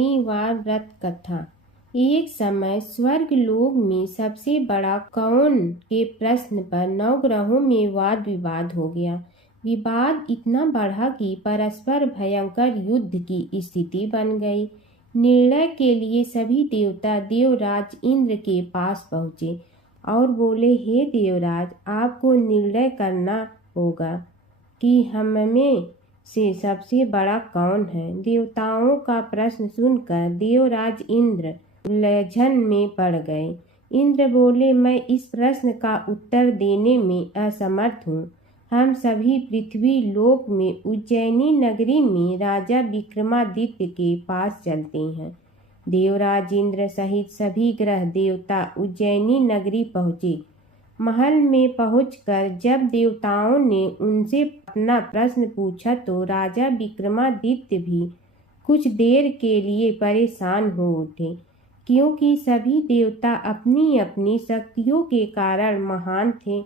शनिवार व्रत कथा। एक समय स्वर्गलोक में सबसे बड़ा कौन के प्रश्न पर नवग्रहों में वाद विवाद हो गया। विवाद इतना बढ़ा कि परस्पर भयंकर युद्ध की स्थिति बन गई। निर्णय के लिए सभी देवता देवराज इंद्र के पास पहुँचे और बोले, हे देवराज, आपको निर्णय करना होगा कि हमें से सबसे बड़ा कौन है। देवताओं का प्रश्न सुनकर देवराज इंद्र उलझन में पड़ गए। इंद्र बोले, मैं इस प्रश्न का उत्तर देने में असमर्थ हूँ। हम सभी पृथ्वी लोक में उज्जैनी नगरी में राजा विक्रमादित्य के पास चलते हैं। देवराज इंद्र सहित सभी ग्रह देवता उज्जैनी नगरी पहुँचे। महल में पहुंचकर जब देवताओं ने उनसे अपना प्रश्न पूछा तो राजा विक्रमादित्य भी कुछ देर के लिए परेशान हो उठे, क्योंकि सभी देवता अपनी अपनी शक्तियों के कारण महान थे।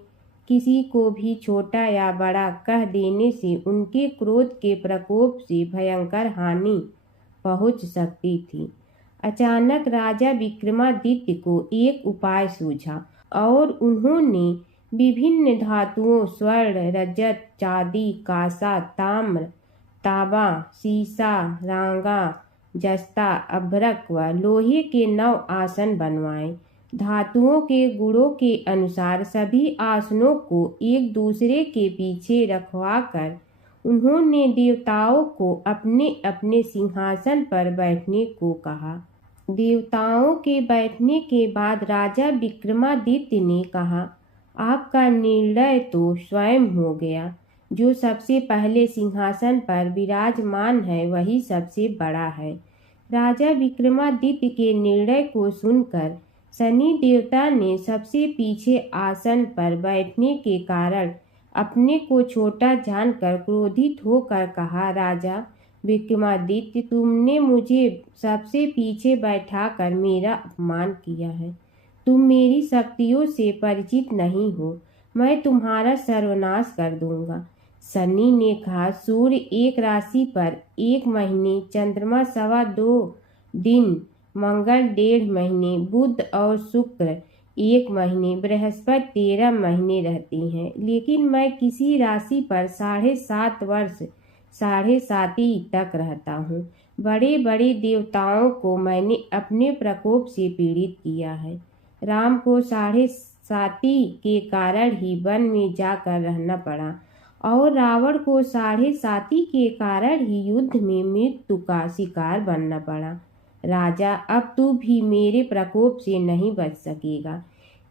किसी को भी छोटा या बड़ा कह देने से उनके क्रोध के प्रकोप से भयंकर हानि पहुंच सकती थी। अचानक राजा विक्रमादित्य को एक उपाय सूझा और उन्होंने विभिन्न धातुओं स्वर्ण, रजत, चांदी, कांसा, ताम्र, तांबा, सीसा, रांगा, जस्ता, अभ्रक व लोहे के 9 आसन बनवाए। धातुओं के गुणों के अनुसार सभी आसनों को एक दूसरे के पीछे रखवाकर उन्होंने देवताओं को अपने अपने सिंहासन पर बैठने को कहा। देवताओं के बैठने के बाद राजा विक्रमादित्य ने कहा, आपका निर्णय तो स्वयं हो गया। जो सबसे पहले सिंहासन पर विराजमान है वही सबसे बड़ा है। राजा विक्रमादित्य के निर्णय को सुनकर शनि देवता ने सबसे पीछे आसन पर बैठने के कारण अपने को छोटा जानकर क्रोधित होकर कहा, राजा विक्रमादित्य, तुमने मुझे सबसे पीछे बैठाकर मेरा अपमान किया है। तुम मेरी शक्तियों से परिचित नहीं हो। मैं तुम्हारा सर्वनाश कर दूंगा। शनि ने कहा, सूर्य एक राशि पर 1 महीने, चंद्रमा 2.25 दिन, मंगल 1.5 महीने, बुध और शुक्र 1 महीने, बृहस्पति 13 महीने रहती हैं, लेकिन मैं किसी राशि पर 7.5 वर्ष 7.5 तक रहता हूँ। बड़े बड़े देवताओं को मैंने अपने प्रकोप से पीड़ित किया है। राम को 7.5 के कारण ही वन में जाकर रहना पड़ा और रावण को 7.5 के कारण ही युद्ध में मृत्यु का शिकार बनना पड़ा। राजा, अब तू भी मेरे प्रकोप से नहीं बच सकेगा।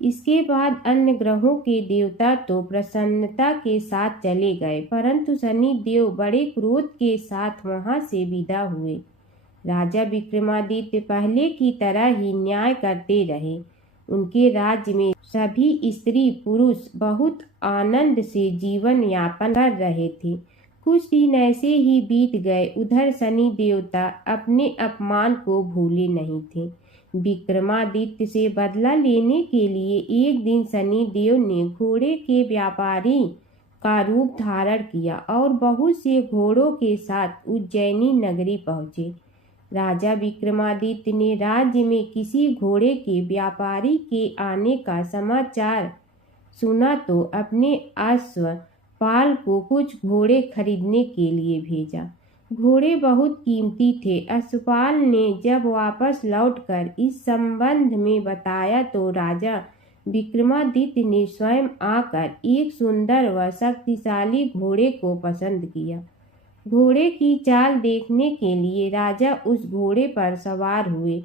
इसके बाद अन्य ग्रहों के देवता तो प्रसन्नता के साथ चले गए, परंतु शनि देव बड़े क्रोध के साथ वहां से विदा हुए। राजा विक्रमादित्य पहले की तरह ही न्याय करते रहे। उनके राज्य में सभी स्त्री पुरुष बहुत आनंद से जीवन यापन कर रहे थे। कुछ दिन ऐसे ही बीत गए। उधर शनि देवता अपने अपमान को भूले नहीं थे। विक्रमादित्य से बदला लेने के लिए एक दिन शनि देव ने घोड़े के व्यापारी का रूप धारण किया और बहुत से घोड़ों के साथ उज्जैनी नगरी पहुँचे। राजा विक्रमादित्य ने राज्य में किसी घोड़े के व्यापारी के आने का समाचार सुना तो अपने अश्वपाल को कुछ घोड़े खरीदने के लिए भेजा। घोड़े बहुत कीमती थे। अश्वपाल ने जब वापस लौटकर इस संबंध में बताया तो राजा विक्रमादित्य ने स्वयं आकर एक सुंदर व शक्तिशाली घोड़े को पसंद किया। घोड़े की चाल देखने के लिए राजा उस घोड़े पर सवार हुए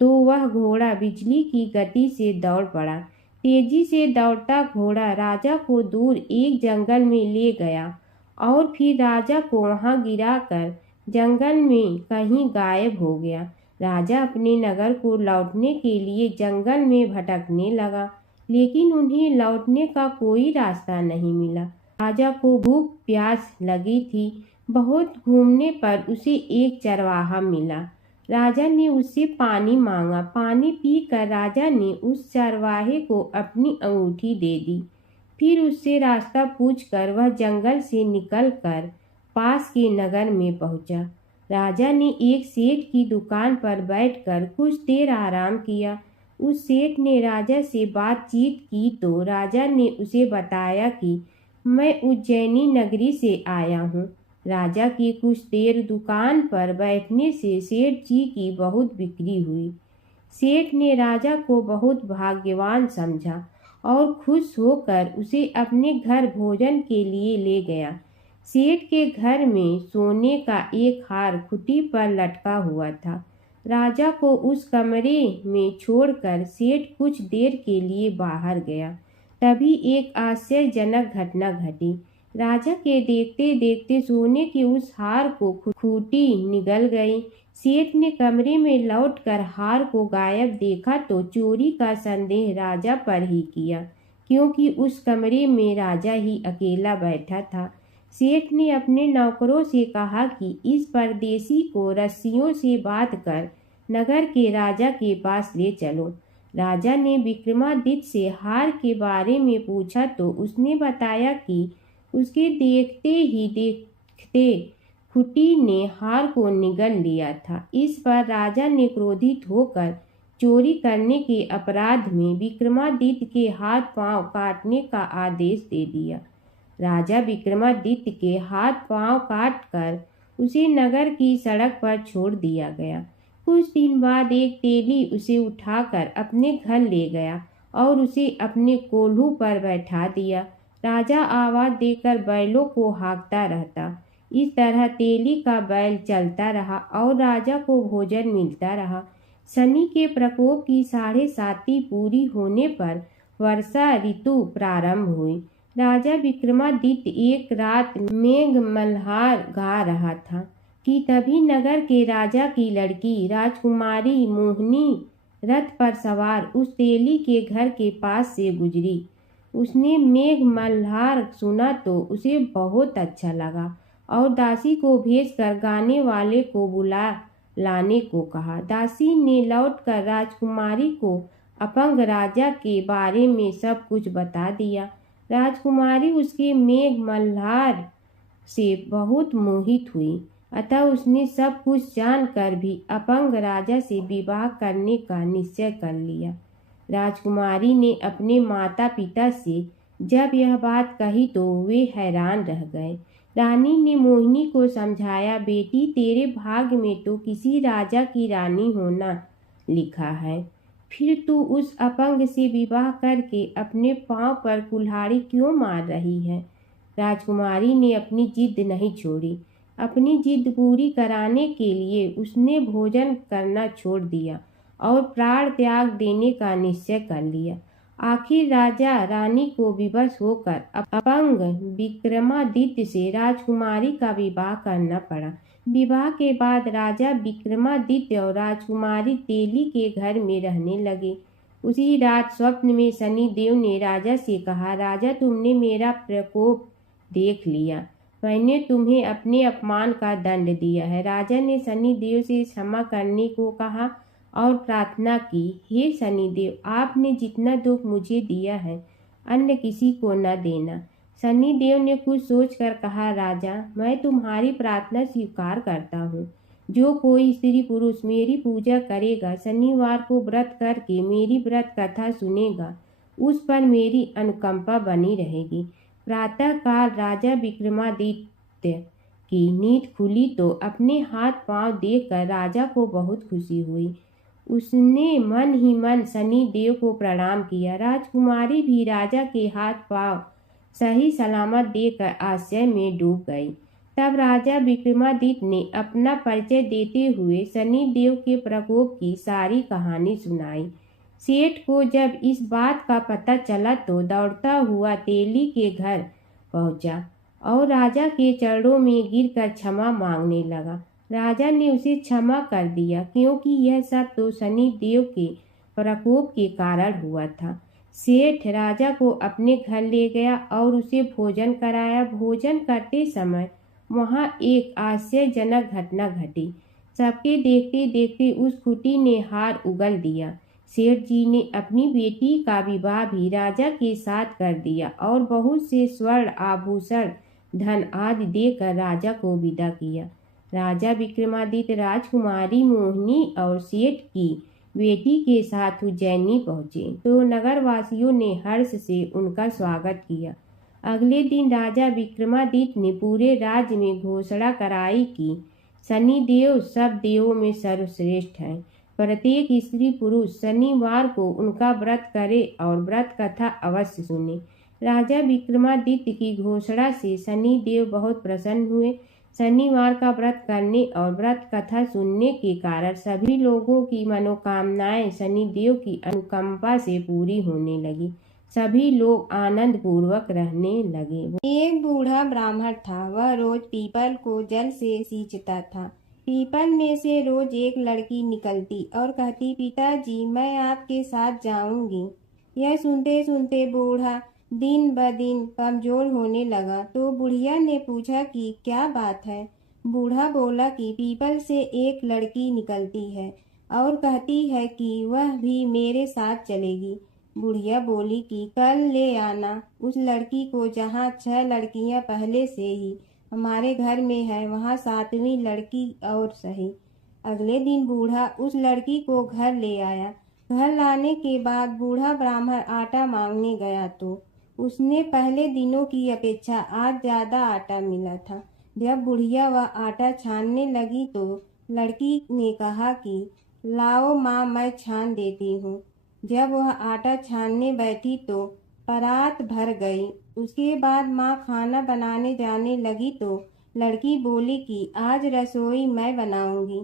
तो वह घोड़ा बिजली की गति से दौड़ पड़ा। तेजी से दौड़ता घोड़ा राजा को दूर एक जंगल में ले गया और फिर राजा को वहां गिराकर जंगल में कहीं गायब हो गया। राजा अपने नगर को लौटने के लिए जंगल में भटकने लगा, लेकिन उन्हें लौटने का कोई रास्ता नहीं मिला। राजा को भूख प्यास लगी थी। बहुत घूमने पर उसे एक चरवाहा मिला। राजा ने उससे पानी मांगा। पानी पीकर राजा ने उस चरवाहे को अपनी अंगूठी दे दी। फिर उससे रास्ता पूछकर वह जंगल से निकलकर पास के नगर में पहुंचा। राजा ने एक सेठ की दुकान पर बैठकर कुछ देर आराम किया। उस सेठ ने राजा से बातचीत की तो राजा ने उसे बताया कि मैं उज्जैनी नगरी से आया हूँ। राजा की कुछ देर दुकान पर बैठने से सेठ जी की बहुत बिक्री हुई। सेठ ने राजा को बहुत भाग्यवान समझा और खुश होकर उसे अपने घर भोजन के लिए ले गया। सेठ के घर में सोने का एक हार खुटी पर लटका हुआ था। राजा को उस कमरे में छोड़कर सेठ कुछ देर के लिए बाहर गया। तभी एक आश्चर्यजनक घटना घटी। राजा के देखते देखते सोने के उस हार को खूंटी निगल गई। सेठ ने कमरे में लौटकर हार को गायब देखा तो चोरी का संदेह राजा पर ही किया, क्योंकि उस कमरे में राजा ही अकेला बैठा था। सेठ ने अपने नौकरों से कहा कि इस परदेसी को रस्सियों से बांधकर नगर के राजा के पास ले चलो। राजा ने विक्रमादित्य से हार के बारे में पूछा तो उसने बताया कि उसके देखते खुटी ने हार को निगल लिया था। इस पर राजा ने क्रोधित होकर चोरी करने के अपराध में विक्रमादित्य के हाथ पांव काटने का आदेश दे दिया। राजा विक्रमादित्य के हाथ पांव काटकर उसे नगर की सड़क पर छोड़ दिया गया। कुछ दिन बाद एक तेली उसे उठाकर अपने घर ले गया और उसे अपने कोल्हू पर बैठा दिया। राजा आवाज देकर बैलों को हाँकता रहता। इस तरह तेली का बैल चलता रहा और राजा को भोजन मिलता रहा। शनि के प्रकोप की 7.5 पूरी होने पर वर्षा ऋतु प्रारंभ हुई। राजा विक्रमादित्य एक रात मेघ मल्हार गा रहा था कि तभी नगर के राजा की लड़की राजकुमारी मोहिनी रथ पर सवार उस तेली के घर के पास से गुजरी। उसने मेघ मल्हार सुना तो उसे बहुत अच्छा लगा और दासी को भेजकर गाने वाले को बुला लाने को कहा। दासी ने लौटकर राजकुमारी को अपंग राजा के बारे में सब कुछ बता दिया। राजकुमारी उसके मेघ मल्हार से बहुत मोहित हुई, अतः उसने सब कुछ जानकर भी अपंग राजा से विवाह करने का निश्चय कर लिया। राजकुमारी ने अपने माता पिता से जब यह बात कही तो वे हैरान रह गए। रानी ने मोहिनी को समझाया, बेटी तेरे भाग्य में तो किसी राजा की रानी होना लिखा है, फिर तू उस अपंग से विवाह करके अपने पांव पर कुल्हाड़ी क्यों मार रही है। राजकुमारी ने अपनी जिद नहीं छोड़ी। अपनी जिद पूरी कराने के लिए उसने भोजन करना छोड़ दिया और प्राण त्याग देने का निश्चय कर लिया। आखिर राजा रानी को विवश होकर अपंग विक्रमादित्य से राजकुमारी का विवाह करना पड़ा। विवाह के बाद राजा विक्रमादित्य और राजकुमारी तेली के घर में रहने लगे। उसी रात स्वप्न में शनिदेव ने राजा से कहा, राजा तुमने मेरा प्रकोप देख लिया, मैंने तुम्हें अपने अपमान का दंड दिया है। राजा ने शनिदेव से क्षमा करने को कहा और प्रार्थना की, हे शनिदेव आपने जितना दुख मुझे दिया है अन्य किसी को न देना। शनिदेव ने कुछ सोचकर कहा, राजा मैं तुम्हारी प्रार्थना स्वीकार करता हूँ। जो कोई स्त्री पुरुष मेरी पूजा करेगा, शनिवार को व्रत करके मेरी व्रत कथा सुनेगा, उस पर मेरी अनुकंपा बनी रहेगी। प्रातःकाल राजा विक्रमादित्य की नींद खुली तो अपने हाथ पांव देखकर राजा को बहुत खुशी हुई। उसने मन ही मन शनिदेव को प्रणाम किया। राजकुमारी भी राजा के हाथ पांव सही सलामत देखकर आश्चर्य में डूब गई। तब राजा विक्रमादित्य ने अपना परिचय देते हुए शनिदेव के प्रकोप की सारी कहानी सुनाई। सेठ को जब इस बात का पता चला तो दौड़ता हुआ तेली के घर पहुंचा और राजा के चरणों में गिरकर क्षमा मांगने लगा। राजा ने उसे क्षमा कर दिया, क्योंकि यह सब तो शनिदेव के प्रकोप के कारण हुआ था। सेठ राजा को अपने घर ले गया और उसे भोजन कराया। भोजन करते समय वहां एक आश्चर्यजनक घटना घटी। सबके देखते देखते उस खुटी ने हार उगल दिया। सेठ जी ने अपनी बेटी का विवाह भी राजा के साथ कर दिया और बहुत से स्वर्ण आभूषण धन आदि देकर राजा को विदा किया। राजा विक्रमादित्य राजकुमारी मोहिनी और सेठ की बेटी के साथ उज्जैनी पहुंचे तो नगरवासियों ने हर्ष से उनका स्वागत किया। अगले दिन राजा विक्रमादित्य ने पूरे राज्य में घोषणा कराई कि शनिदेव सब देवों में सर्वश्रेष्ठ हैं। प्रत्येक स्त्री पुरुष शनिवार को उनका व्रत करे और व्रत कथा अवश्य सुने। राजा विक्रमादित्य की घोषणा से शनिदेव बहुत प्रसन्न हुए। शनिवार का व्रत करने और व्रत कथा सुनने के कारण सभी लोगों की मनोकामनाएं शनिदेव की अनुकंपा से पूरी होने लगी। सभी लोग आनंद पूर्वक रहने लगे। एक बूढ़ा ब्राह्मण था। वह रोज पीपल को जल से सींचता था। पीपल में से रोज एक लड़की निकलती और कहती, पिताजी मैं आपके साथ जाऊंगी। यह सुनते सुनते बूढ़ा दिन ब दिन कमजोर होने लगा। तो बुढ़िया ने पूछा कि क्या बात है। बूढ़ा बोला कि पीपल से एक लड़की निकलती है और कहती है कि वह भी मेरे साथ चलेगी। बुढ़िया बोली कि कल ले आना उस लड़की को, जहाँ 6 लड़कियां पहले से ही हमारे घर में है, वहाँ 7वीं लड़की और सही। अगले दिन बूढ़ा उस लड़की को घर ले आया। घर लाने के बाद बूढ़ा ब्राह्मण आटा मांगने गया तो उसने पहले दिनों की अपेक्षा आज ज्यादा आटा मिला था। जब बुढ़िया वह आटा छानने लगी तो लड़की ने कहा कि लाओ माँ, मैं छान देती हूँ। जब वह आटा छानने बैठी तो परात भर गई। उसके बाद माँ खाना बनाने जाने लगी तो लड़की बोली कि आज रसोई मैं बनाऊंगी।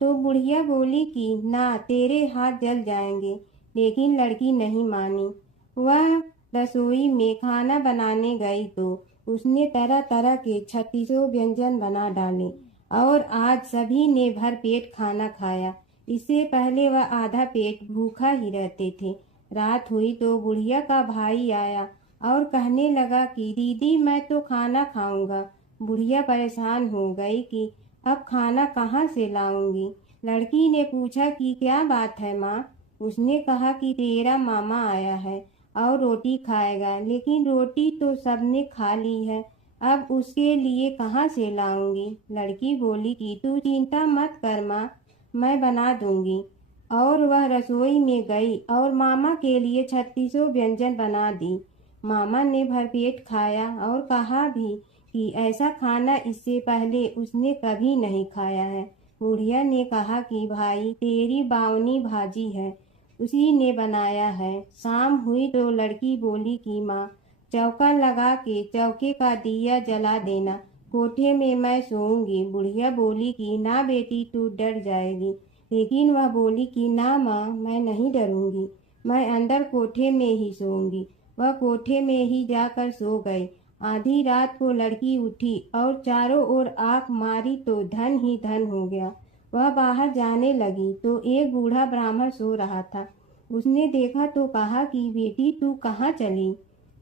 तो बुढ़िया बोली कि ना, तेरे हाथ जल जाएंगे। लेकिन लड़की नहीं मानी। वह रसोई में खाना बनाने गई तो उसने तरह तरह के 36 व्यंजन बना डाले और आज सभी ने भर पेट खाना खाया। इससे पहले वह आधा पेट भूखा ही रहते थे। रात हुई तो बुढ़िया का भाई आया और कहने लगा कि दीदी मैं तो खाना खाऊंगा। बुढ़िया परेशान हो गई कि अब खाना कहाँ से लाऊंगी। लड़की ने पूछा कि क्या बात है माँ। उसने कहा कि तेरा मामा आया है और रोटी खाएगा, लेकिन रोटी तो सबने खा ली है, अब उसके लिए कहाँ से लाऊंगी। लड़की बोली कि तू चिंता मत कर माँ, मैं बना दूंगी। और वह रसोई में गई और मामा के लिए 36 व्यंजन बना दी। मामा ने भरपेट खाया और कहा भी कि ऐसा खाना इससे पहले उसने कभी नहीं खाया है। बुढ़िया ने कहा कि भाई तेरी बावनी भाजी है, उसी ने बनाया है। शाम हुई तो लड़की बोली कि माँ चौका लगा के चौके का दिया जला देना, कोठे में मैं सोऊंगी। बुढ़िया बोली कि ना बेटी तू डर जाएगी। लेकिन वह बोली कि ना माँ, मैं नहीं डरूंगी, मैं अंदर कोठे में ही सोऊंगी। वह कोठे में ही जाकर सो गई। आधी रात को लड़की उठी और चारों ओर आंख मारी तो धन ही धन हो गया। वह बाहर जाने लगी तो एक बूढ़ा ब्राह्मण सो रहा था। उसने देखा तो कहा कि बेटी तू कहाँ चली।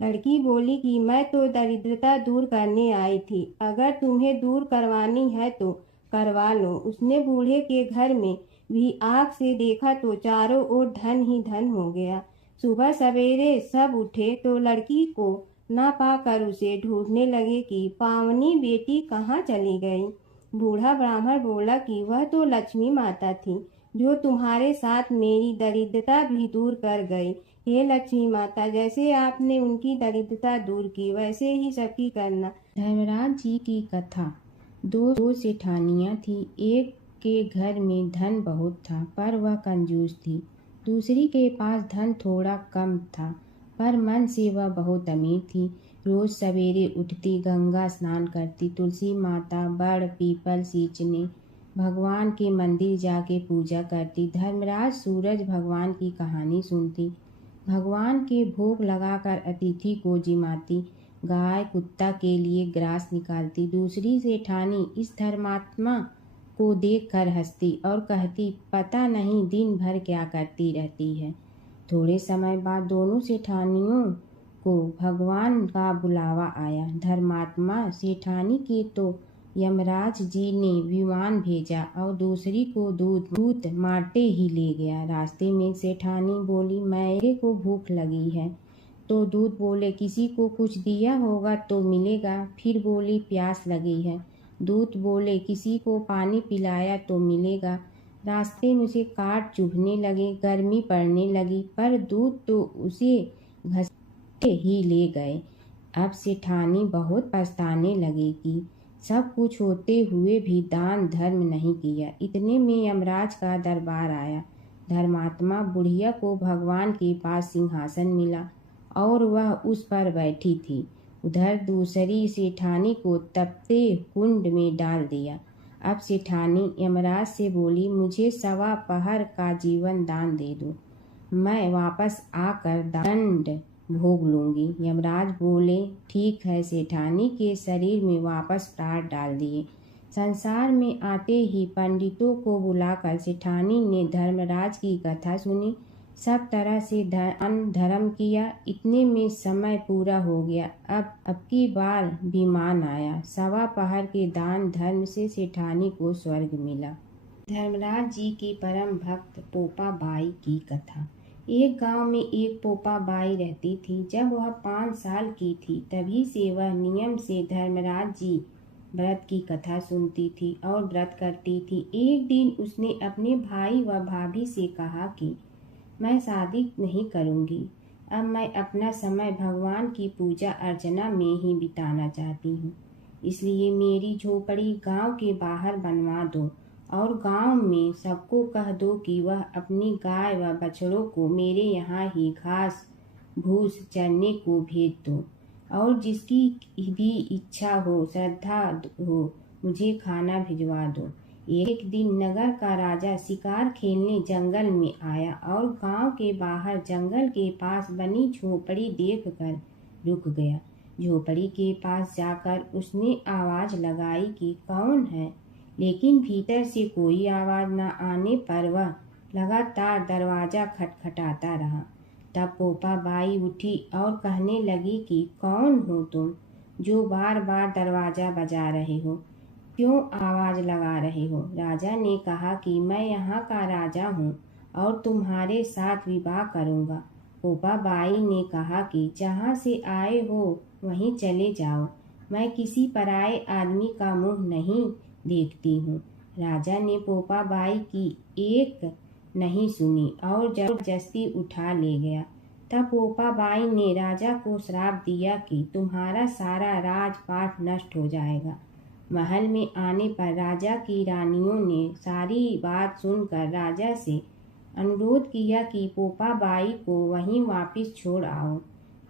लड़की बोली कि मैं तो दरिद्रता दूर करने आई थी, अगर तुम्हें दूर करवानी है तो करवा लो। उसने बूढ़े के घर में भी आँख से देखा तो चारों ओर धन ही धन हो गया। सुबह सवेरे सब उठे तो लड़की को ना पाकर उसे ढूंढने लगे कि पावनी बेटी कहाँ चली गई। बूढ़ा ब्राह्मण बोला कि वह तो लक्ष्मी माता थी, जो तुम्हारे साथ मेरी दरिद्रता भी दूर कर गई। हे लक्ष्मी माता, जैसे आपने उनकी दरिद्रता दूर की वैसे ही सबकी करना। धर्मराज जी की कथा। दो सेठानियाँ थी। एक के घर में धन बहुत था पर वह कंजूस थी। दूसरी के पास धन थोड़ा कम था पर मन से वह बहुत अमीर थी। रोज सवेरे उठती, गंगा स्नान करती, तुलसी माता, बड़, पीपल सींचने, भगवान के मंदिर जाके पूजा करती। धर्मराज सूरज भगवान की कहानी सुनती, भगवान के भोग लगाकर अतिथि को जिमाती, गाय कुत्ता के लिए ग्रास निकालती। दूसरी सेठानी इस धर्मात्मा को देखकर हंसती और कहती, पता नहीं दिन भर क्या करती रहती है। थोड़े समय बाद दोनों सेठानियों को भगवान का बुलावा आया। धर्मात्मा सेठानी के तो यमराज जी ने विमान भेजा और दूसरी को दूत मारते ही ले गया। रास्ते में सेठानी बोली, मेरे को भूख लगी है। तो दूत बोले, किसी को कुछ दिया होगा तो मिलेगा। फिर बोली, प्यास लगी है। दूत बोले, किसी को पानी पिलाया तो मिलेगा। रास्ते में उसे काट चुभने लगे, गर्मी पड़ने लगी, पर दूत तो उसे घसीटे ही ले गए। अब सेठानी बहुत पछताने लगी कि सब कुछ होते हुए भी दान धर्म नहीं किया। इतने में यमराज का दरबार आया। धर्मात्मा बुढ़िया को भगवान के पास सिंहासन मिला और वह उस पर बैठी थी। उधर दूसरी सेठानी को तपते कुंड में डाल दिया। अब सेठानी यमराज से बोली, मुझे 1.25 पहर का जीवन दान दे दो, मैं वापस आकर दंड भोग लूंगी। यमराज बोले, ठीक है। सेठानी के शरीर में वापस प्राण डाल दिए। संसार में आते ही पंडितों को बुलाकर सेठानी ने धर्मराज की कथा सुनी, सब तरह से दान धर्म किया। इतने में समय पूरा हो गया। अब की बार विमान आया। 1.25 पहर के दान धर्म से सेठानी को स्वर्ग मिला। धर्मराज जी की परम भक्त पोपा बाई की कथा। एक गांव में एक पोपा बाई रहती थी। जब वह 5 साल की थी तभी से वह नियम से धर्मराज जी व्रत की कथा सुनती थी और व्रत करती थी। एक दिन उसने अपने भाई व भाभी से कहा कि मैं शादी नहीं करूंगी, अब मैं अपना समय भगवान की पूजा अर्चना में ही बिताना चाहती हूँ। इसलिए मेरी झोपड़ी गांव के बाहर बनवा दो और गांव में सबको कह दो कि वह अपनी गाय व बछड़ों को मेरे यहाँ ही घास भूस चरने को भेज दो और जिसकी भी इच्छा हो, श्रद्धा हो, मुझे खाना भिजवा दो। एक दिन नगर का राजा शिकार खेलने जंगल में आया और गांव के बाहर जंगल के पास बनी झोपड़ी देखकर रुक गया। झोपड़ी के पास जाकर उसने आवाज लगाई कि कौन है, लेकिन भीतर से कोई आवाज न आने पर वह लगातार दरवाजा खटखटाता रहा। तब पोपा बाई उठी और कहने लगी कि कौन हो तुम जो बार बार दरवाजा बजा रहे हो, क्यों आवाज लगा रहे हो? राजा ने कहा कि मैं यहाँ का राजा हूँ और तुम्हारे साथ विवाह करूँगा। पोपा बाई ने कहा कि जहाँ से आए हो वहीं चले जाओ, मैं किसी पराये आदमी का मुंह नहीं देखती हूँ। राजा ने पोपा बाई की एक नहीं सुनी और जबरदस्ती उठा ले गया। तब पोपा बाई ने राजा को श्राप दिया कि तुम्हारा सारा राजपाट नष्ट हो जाएगा। महल में आने पर राजा की रानियों ने सारी बात सुनकर राजा से अनुरोध किया कि पोपा बाई को वहीं वापस छोड़ आओ।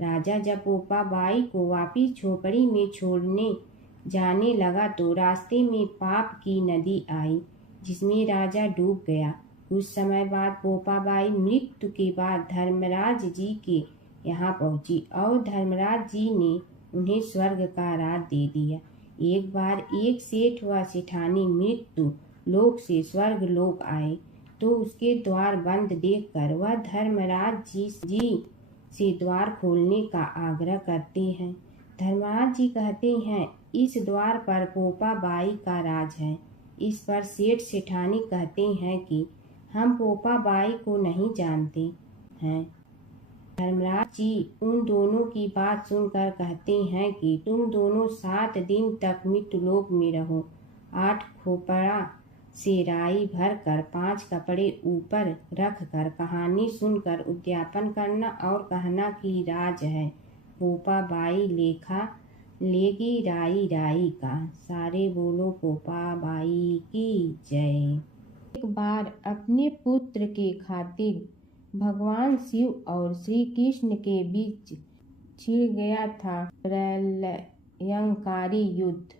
राजा जब पोपा बाई को वापस झोपड़ी में छोड़ने जाने लगा तो रास्ते में पाप की नदी आई जिसमें राजा डूब गया। कुछ समय बाद पोपा बाई मृत्यु के बाद धर्मराज जी के यहाँ पहुंची और धर्मराज जी ने उन्हें स्वर्ग का राज दे दिया। एक बार एक सेठ व सेठानी मृत्यु लोक से स्वर्ग लोक आए तो उसके द्वार बंद देखकर वह धर्मराज जी से द्वार खोलने का आग्रह करते हैं। धर्मराज जी कहते हैं, इस द्वार पर पोपा बाई का राज है। इस पर सेठ सेठानी कहते हैं कि हम पोपा बाई को नहीं जानते हैं। धर्मराज जी उन दोनों की बात सुनकर कहते हैं कि तुम दोनों 7 दिन तक मृत्युलोक में रहो। 8 खोपड़ा से राई भर कर 5 कपड़े ऊपर रख कर कहानी सुनकर उद्यापन करना और कहना कि राज है, पोपा बाई लेखा लेगी राई राई का। सारे बोलो पोपा बाई की जय। एक बार अपने पुत्र के खातिर भगवान शिव और श्री कृष्ण के बीच छिड़ गया था प्रलयंकारी युद्ध।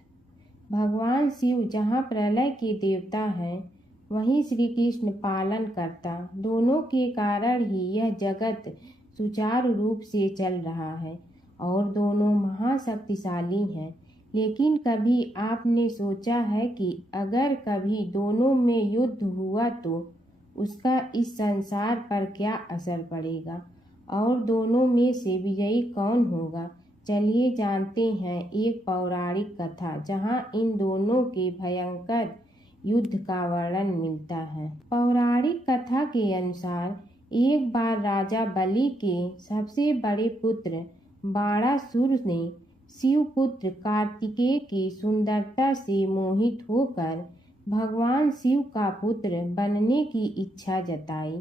भगवान शिव जहाँ प्रलय के देवता हैं वहीं श्री कृष्ण पालन करता। दोनों के कारण ही यह जगत सुचारू रूप से चल रहा है और दोनों महाशक्तिशाली हैं। लेकिन कभी आपने सोचा है कि अगर कभी दोनों में युद्ध हुआ तो उसका इस संसार पर क्या असर पड़ेगा और दोनों में से विजयी कौन होगा? चलिए जानते हैं एक पौराणिक कथा जहां इन दोनों के भयंकर युद्ध का वर्णन मिलता है। पौराणिक कथा के अनुसार एक बार राजा बलि के सबसे बड़े पुत्र बाणासुर ने शिवपुत्र कार्तिकेय की सुंदरता से मोहित होकर भगवान शिव का पुत्र बनने की इच्छा जताई।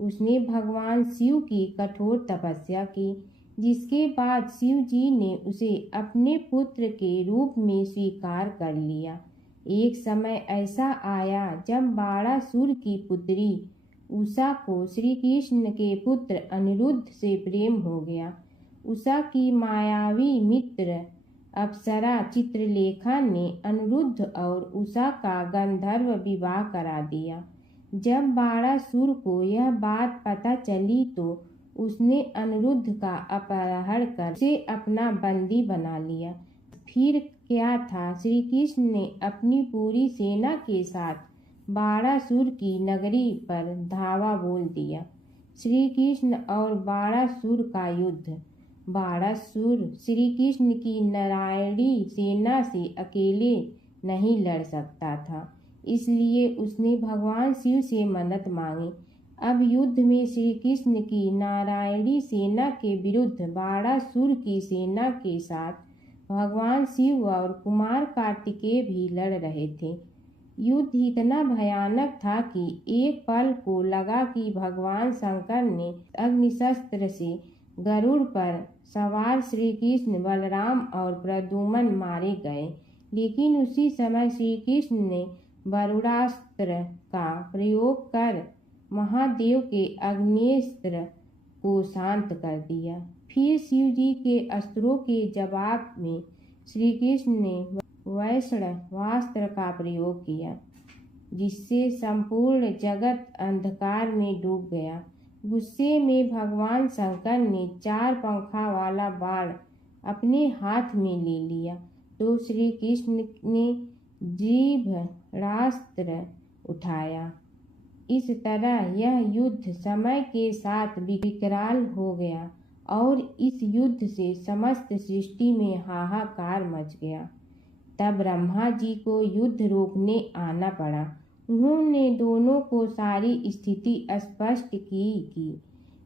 उसने भगवान शिव की कठोर तपस्या की, जिसके बाद शिव जी ने उसे अपने पुत्र के रूप में स्वीकार कर लिया। एक समय ऐसा आया जब बाणासुर की पुत्री उषा को श्री कृष्ण के पुत्र अनिरुद्ध से प्रेम हो गया। उषा की मायावी मित्र अप्सरा चित्रलेखा ने अनिरुद्ध और उषा का गंधर्व विवाह करा दिया। जब बाणासुर को यह बात पता चली तो उसने अनिरुद्ध का अपहरण कर उसे अपना बंदी बना लिया। फिर क्या था, श्री कृष्ण ने अपनी पूरी सेना के साथ बाणासुर की नगरी पर धावा बोल दिया। श्री कृष्ण और बाणासुर का युद्ध। बाणासुर श्री कृष्ण की नारायणी सेना से अकेले नहीं लड़ सकता था, इसलिए उसने भगवान शिव से मदद मांगी। अब युद्ध में श्री कृष्ण की नारायणी सेना के विरुद्ध बाणासुर की सेना के साथ भगवान शिव और कुमार कार्तिकेय भी लड़ रहे थे। युद्ध इतना भयानक था कि एक पल को लगा कि भगवान शंकर ने अग्निशस्त्र से गरुड़ पर सवार श्री कृष्ण, बलराम और प्रद्युम्न मारे गए, लेकिन उसी समय श्री कृष्ण ने वरुणास्त्र का प्रयोग कर महादेव के अग्नेस्त्र को शांत कर दिया। फिर शिव जी के अस्त्रों के जवाब में श्री कृष्ण ने वैष्णवास्त्र का प्रयोग किया, जिससे संपूर्ण जगत अंधकार में डूब गया। गुस्से में भगवान शंकर ने 4 पंखा वाला बाण अपने हाथ में ले लिया तो श्री कृष्ण ने जीभरास्त्र उठाया। इस तरह यह युद्ध समय के साथ विकराल हो गया और इस युद्ध से समस्त सृष्टि में हाहाकार मच गया। तब ब्रह्मा जी को युद्ध रोकने आना पड़ा। उन्होंने दोनों को सारी स्थिति स्पष्ट की कि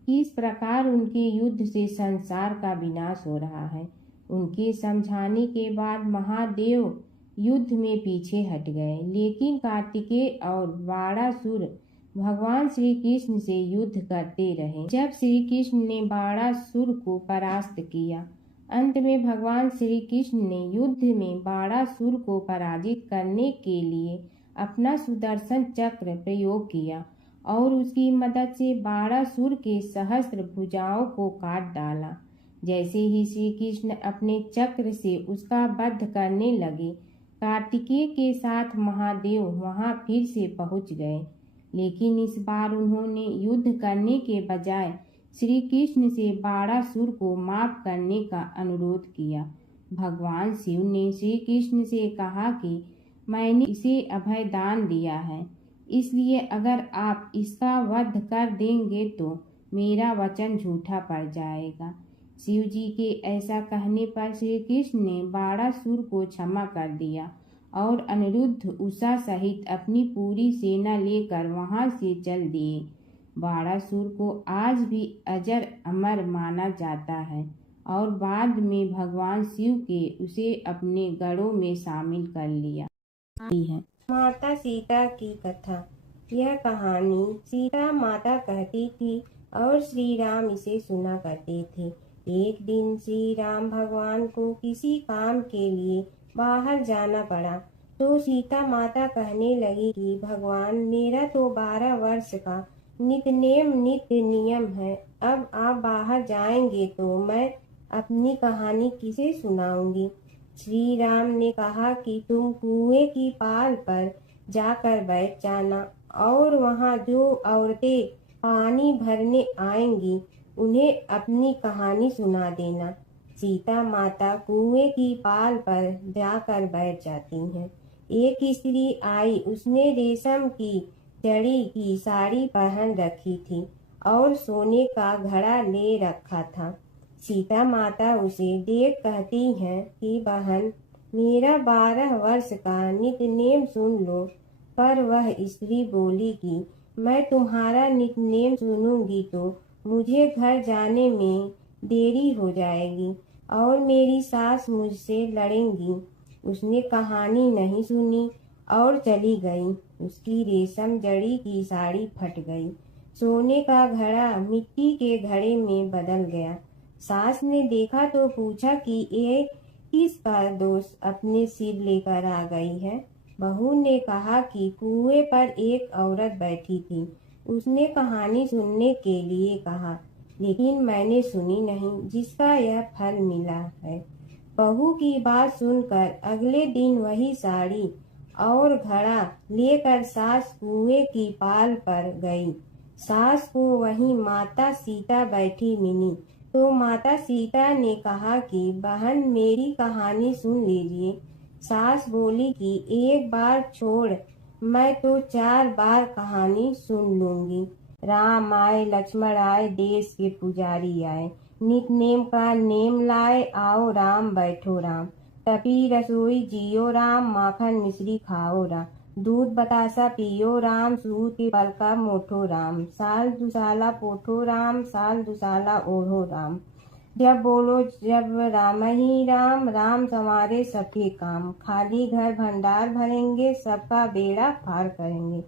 किस प्रकार उनके युद्ध से संसार का विनाश हो रहा है। उनके समझाने के बाद महादेव युद्ध में पीछे हट गए, लेकिन कार्तिकेय और बाणासुर भगवान श्री कृष्ण से युद्ध करते रहे। जब श्री कृष्ण ने बाणासुर को परास्त किया, अंत में भगवान श्री कृष्ण ने युद्ध में बाणासुर को पराजित करने के लिए अपना सुदर्शन चक्र प्रयोग किया और उसकी मदद से बाणासुर के सहस्त्र भुजाओं को काट डाला। जैसे ही श्री कृष्ण अपने चक्र से उसका वध करने लगे, कार्तिकेय के साथ महादेव वहां फिर से पहुंच गए, लेकिन इस बार उन्होंने युद्ध करने के बजाय श्री कृष्ण से बाणासुर को माफ करने का अनुरोध किया। भगवान शिव ने श्री कृष्ण से कहा कि मैंने इसे अभय दान दिया है, इसलिए अगर आप इसका वध कर देंगे तो मेरा वचन झूठा पड़ जाएगा। शिव जी के ऐसा कहने पर श्री कृष्ण ने बाणासुर को क्षमा कर दिया और अनिरुद्ध, उषा सहित अपनी पूरी सेना लेकर वहां से चल दिए। बाणासुर को आज भी अजर अमर माना जाता है और बाद में भगवान शिव के उसे अपने गढ़ों में शामिल कर लिया है। माता सीता की कथा। यह कहानी सीता माता कहती थी और श्री राम इसे सुना करते थे। एक दिन श्री राम भगवान को किसी काम के लिए बाहर जाना पड़ा तो सीता माता कहने लगी कि भगवान, मेरा तो 12 वर्ष का नित्य नियम है। अब आप बाहर जाएंगे तो मैं अपनी कहानी किसे सुनाऊंगी। श्री राम ने कहा कि तुम कुएं की पाल पर जाकर बैठ जाना और वहां जो औरतें पानी भरने आएंगी उन्हें अपनी कहानी सुना देना। सीता माता कुएं की पाल पर जाकर बैठ जाती हैं। एक स्त्री आई, उसने रेशम की जड़ी की साड़ी पहन रखी थी और सोने का घड़ा ले रखा था। सीता माता उसे देख कहती हैं कि बहन, मेरा 12 वर्ष का नित्य सुन लो। पर वह स्त्री बोली कि मैं तुम्हारा नित्य सुनूंगी तो मुझे घर जाने में देरी हो जाएगी। और मेरी सास मुझसे लड़ेंगी। उसने कहानी नहीं सुनी और चली गई। उसकी रेशम जड़ी की साड़ी फट गई। सोने का घड़ा मिट्टी के घड़े में बदल गया। सास ने देखा तो पूछा कि ये किसका दोष अपने सिर लेकर आ गई है। बहू ने कहा कि कुएं पर एक औरत बैठी थी। उसने कहानी सुनने के लिए कहा, लेकिन मैंने सुनी नहीं, जिसका यह फल मिला है। बहू की बात सुनकर अगले दिन वही साड़ी और घड़ा लेकर सास कुएं की पाल पर गई। सास को वहीं माता सीता बैठी मिली तो माता सीता ने कहा कि बहन मेरी कहानी सुन लीजिए। सास बोली कि एक बार छोड़, मैं तो 4 बार कहानी सुन लूंगी। राम आए लक्ष्मण आए देश के पुजारी आए, नित नेम का नेम लाए आओ राम बैठो राम। तपी रसोई जियो राम, माखन मिश्री खाओ राम। दूध बतासा पियो राम, सूत के पल का मोठो राम। साल दुसाला पोठो राम, साल दुसाला ओढ़ो राम। जब बोलो जब राम ही राम, राम संवारे सबके काम। खाली घर भंडार भरेंगे, सबका बेड़ा पार करेंगे।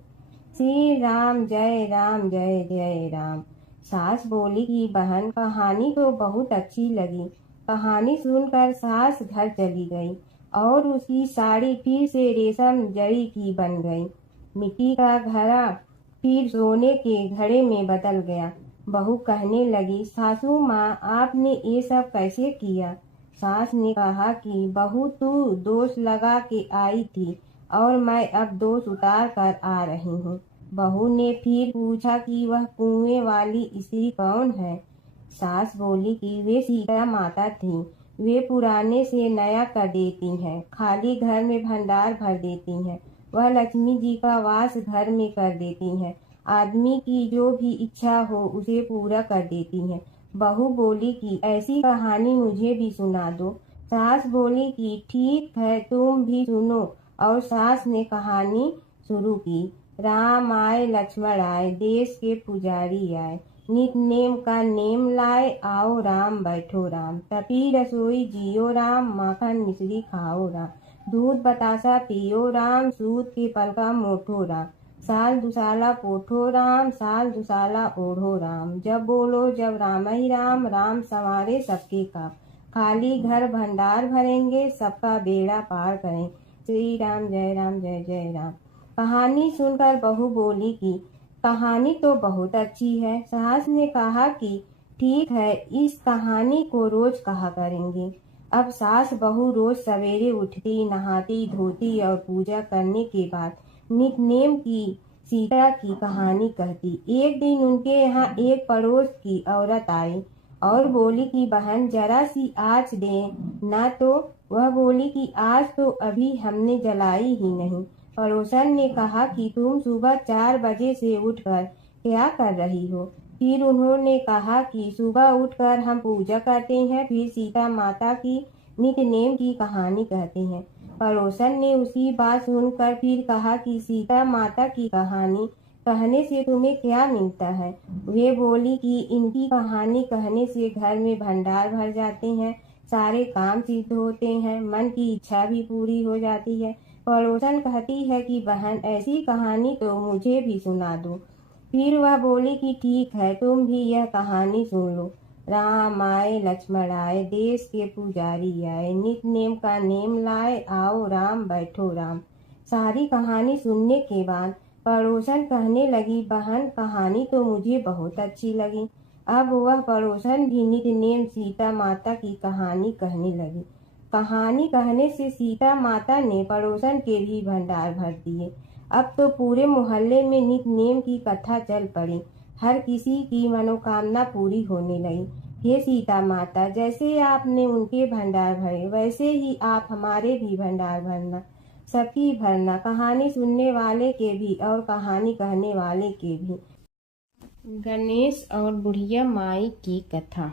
श्री राम जय राम जय जय राम। सास बोली कि बहन कहानी तो बहुत अच्छी लगी। कहानी सुनकर सास घर चली गई और उसकी साड़ी फिर से रेशम जड़ी की बन गई। मिट्टी का घड़ा फिर सोने के घड़े में बदल गया। बहू कहने लगी, सासू माँ आपने ये सब कैसे किया। सास ने कहा कि बहू तू दोष लगा के आई थी और मैं अब दोष उतार कर आ रही हूँ। बहू ने फिर पूछा कि वह कुएं वाली स्त्री कौन है। सास बोली कि वे सीता माता थी। वे पुराने से नया कर देती हैं, खाली घर में भंडार भर देती हैं। वह लक्ष्मी जी का वास घर में कर देती हैं। आदमी की जो भी इच्छा हो उसे पूरा कर देती हैं। बहू बोली कि ऐसी कहानी मुझे भी सुना दो। सास बोली कि ठीक है तुम भी सुनो, और सास ने कहानी शुरू की। राम आए लक्ष्मण आए देश के पुजारी आए, नित नेम का नेम लाए आओ राम बैठो राम। तपी रसोई जियो राम, माखन मिश्री खाओ राम। दूध बतासा पियो राम, सूत के पल का मोठो राम। साल दुसाला पोठो राम, साल दुसाला ओढ़ो राम। जब बोलो जब राम ही राम, राम संवारे सबके काम। खाली घर भंडार भरेंगे, सबका बेड़ा पार करें। श्री राम जय जय राम। कहानी सुनकर बहू बोली कि कहानी तो बहुत अच्छी है। सास ने कहा कि ठीक है, इस कहानी को रोज कहा करेंगे। अब सास बहू रोज सवेरे उठती, नहाती धोती और पूजा करने के बाद नित नेम की सीता की कहानी कहती। एक दिन उनके यहाँ एक पड़ोस की औरत आई और बोली कि बहन जरा सी आँच दे ना। तो वह बोली कि आज तो अभी हमने जलाई ही नहीं। पड़ोसन ने कहा कि तुम सुबह 4 बजे से उठकर क्या कर रही हो। फिर उन्होंने कहा कि सुबह उठकर हम पूजा करते हैं, फिर सीता माता की नित नेम की कहानी कहते हैं। पड़ोसन ने उसकी बात सुनकर फिर कहा कि सीता माता की कहानी कहने से तुम्हें क्या मिलता है। वे बोली कि इनकी कहानी कहने से घर में भंडार भर जाते हैं, सारे काम सिद्ध होते हैं, मन की इच्छा भी पूरी हो जाती है। पड़ोसन कहती है कि बहन ऐसी कहानी तो मुझे भी सुना दो। फिर वह बोली कि ठीक है तुम भी यह कहानी सुन लो। राम आए लक्ष्मण आए देश के पुजारी आए, नित नेम का नेम लाए आओ राम बैठो राम। सारी कहानी सुनने के बाद पड़ोसन कहने लगी, बहन कहानी तो मुझे बहुत अच्छी लगी। अब वह पड़ोसन भी नित नेम सीता माता की कहानी कहने लगी। कहानी कहने से सीता माता ने पड़ोसन के भी भंडार भर दिए। अब तो पूरे मोहल्ले में नित नेम की कथा चल पड़ी। हर किसी की मनोकामना पूरी होने लगी। हे सीता माता, जैसे आपने उनके भंडार भरे वैसे ही आप हमारे भी भंडार भरना, सबकी भरना, कहानी सुनने वाले के भी और कहानी कहने वाले के भी। गणेश और बुढ़िया माई की कथा।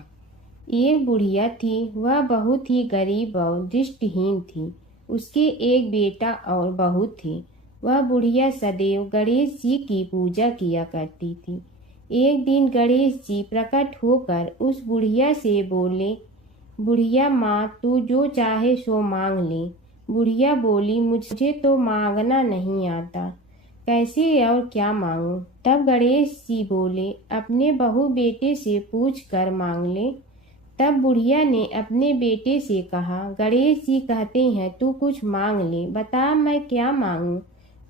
एक बुढ़िया थी, वह बहुत ही गरीब और दृष्टिहीन थी। उसके एक बेटा और बहू थी। वह बुढ़िया सदैव गणेश जी की पूजा किया करती थी। एक दिन गणेश जी प्रकट होकर उस बुढ़िया से बोले बुढ़िया माँ तू जो चाहे सो मांग ले। बुढ़िया बोली मुझे तो मांगना नहीं आता, कैसे और क्या मांगूं। तब गणेश जी बोले अपने बहू बेटे से पूछ कर मांग ले। तब बुढ़िया ने अपने बेटे से कहा गणेश जी कहते हैं तू कुछ मांग ले, बता मैं क्या मांगूं।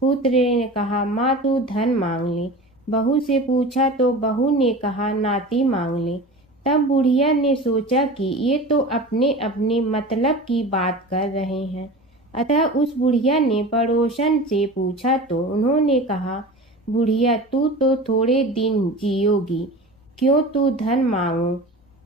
पुत्र ने कहा माँ तू धन मांग ले। बहू से पूछा तो बहू ने कहा नाती मांग ले। तब बुढ़िया ने सोचा कि ये तो अपने अपने मतलब की बात कर रहे हैं, अतः उस बुढ़िया ने पड़ोसन से पूछा तो उन्होंने कहा बुढ़िया तू तो थोड़े दिन जियोगी, क्यों तू धन मांगो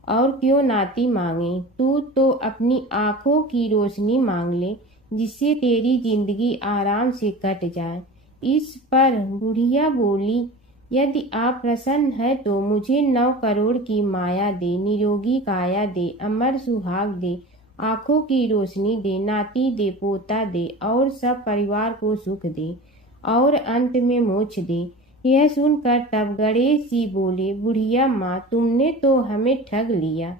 और क्यों नाती मांगे। तू तो अपनी आंखों की रोशनी मांग ले, जिससे तेरी जिंदगी आराम से कट जाए। इस पर बुढ़िया बोली यदि आप प्रसन्न है तो मुझे 9 करोड़ की माया दे, निरोगी काया दे, अमर सुहाग दे, आंखों की रोशनी दे, नाती दे, पोता दे और सब परिवार को सुख दे और अंत में मोक्ष दे। यह सुनकर तब गणेश जी बोले बुढ़िया माँ तुमने तो हमें ठग लिया,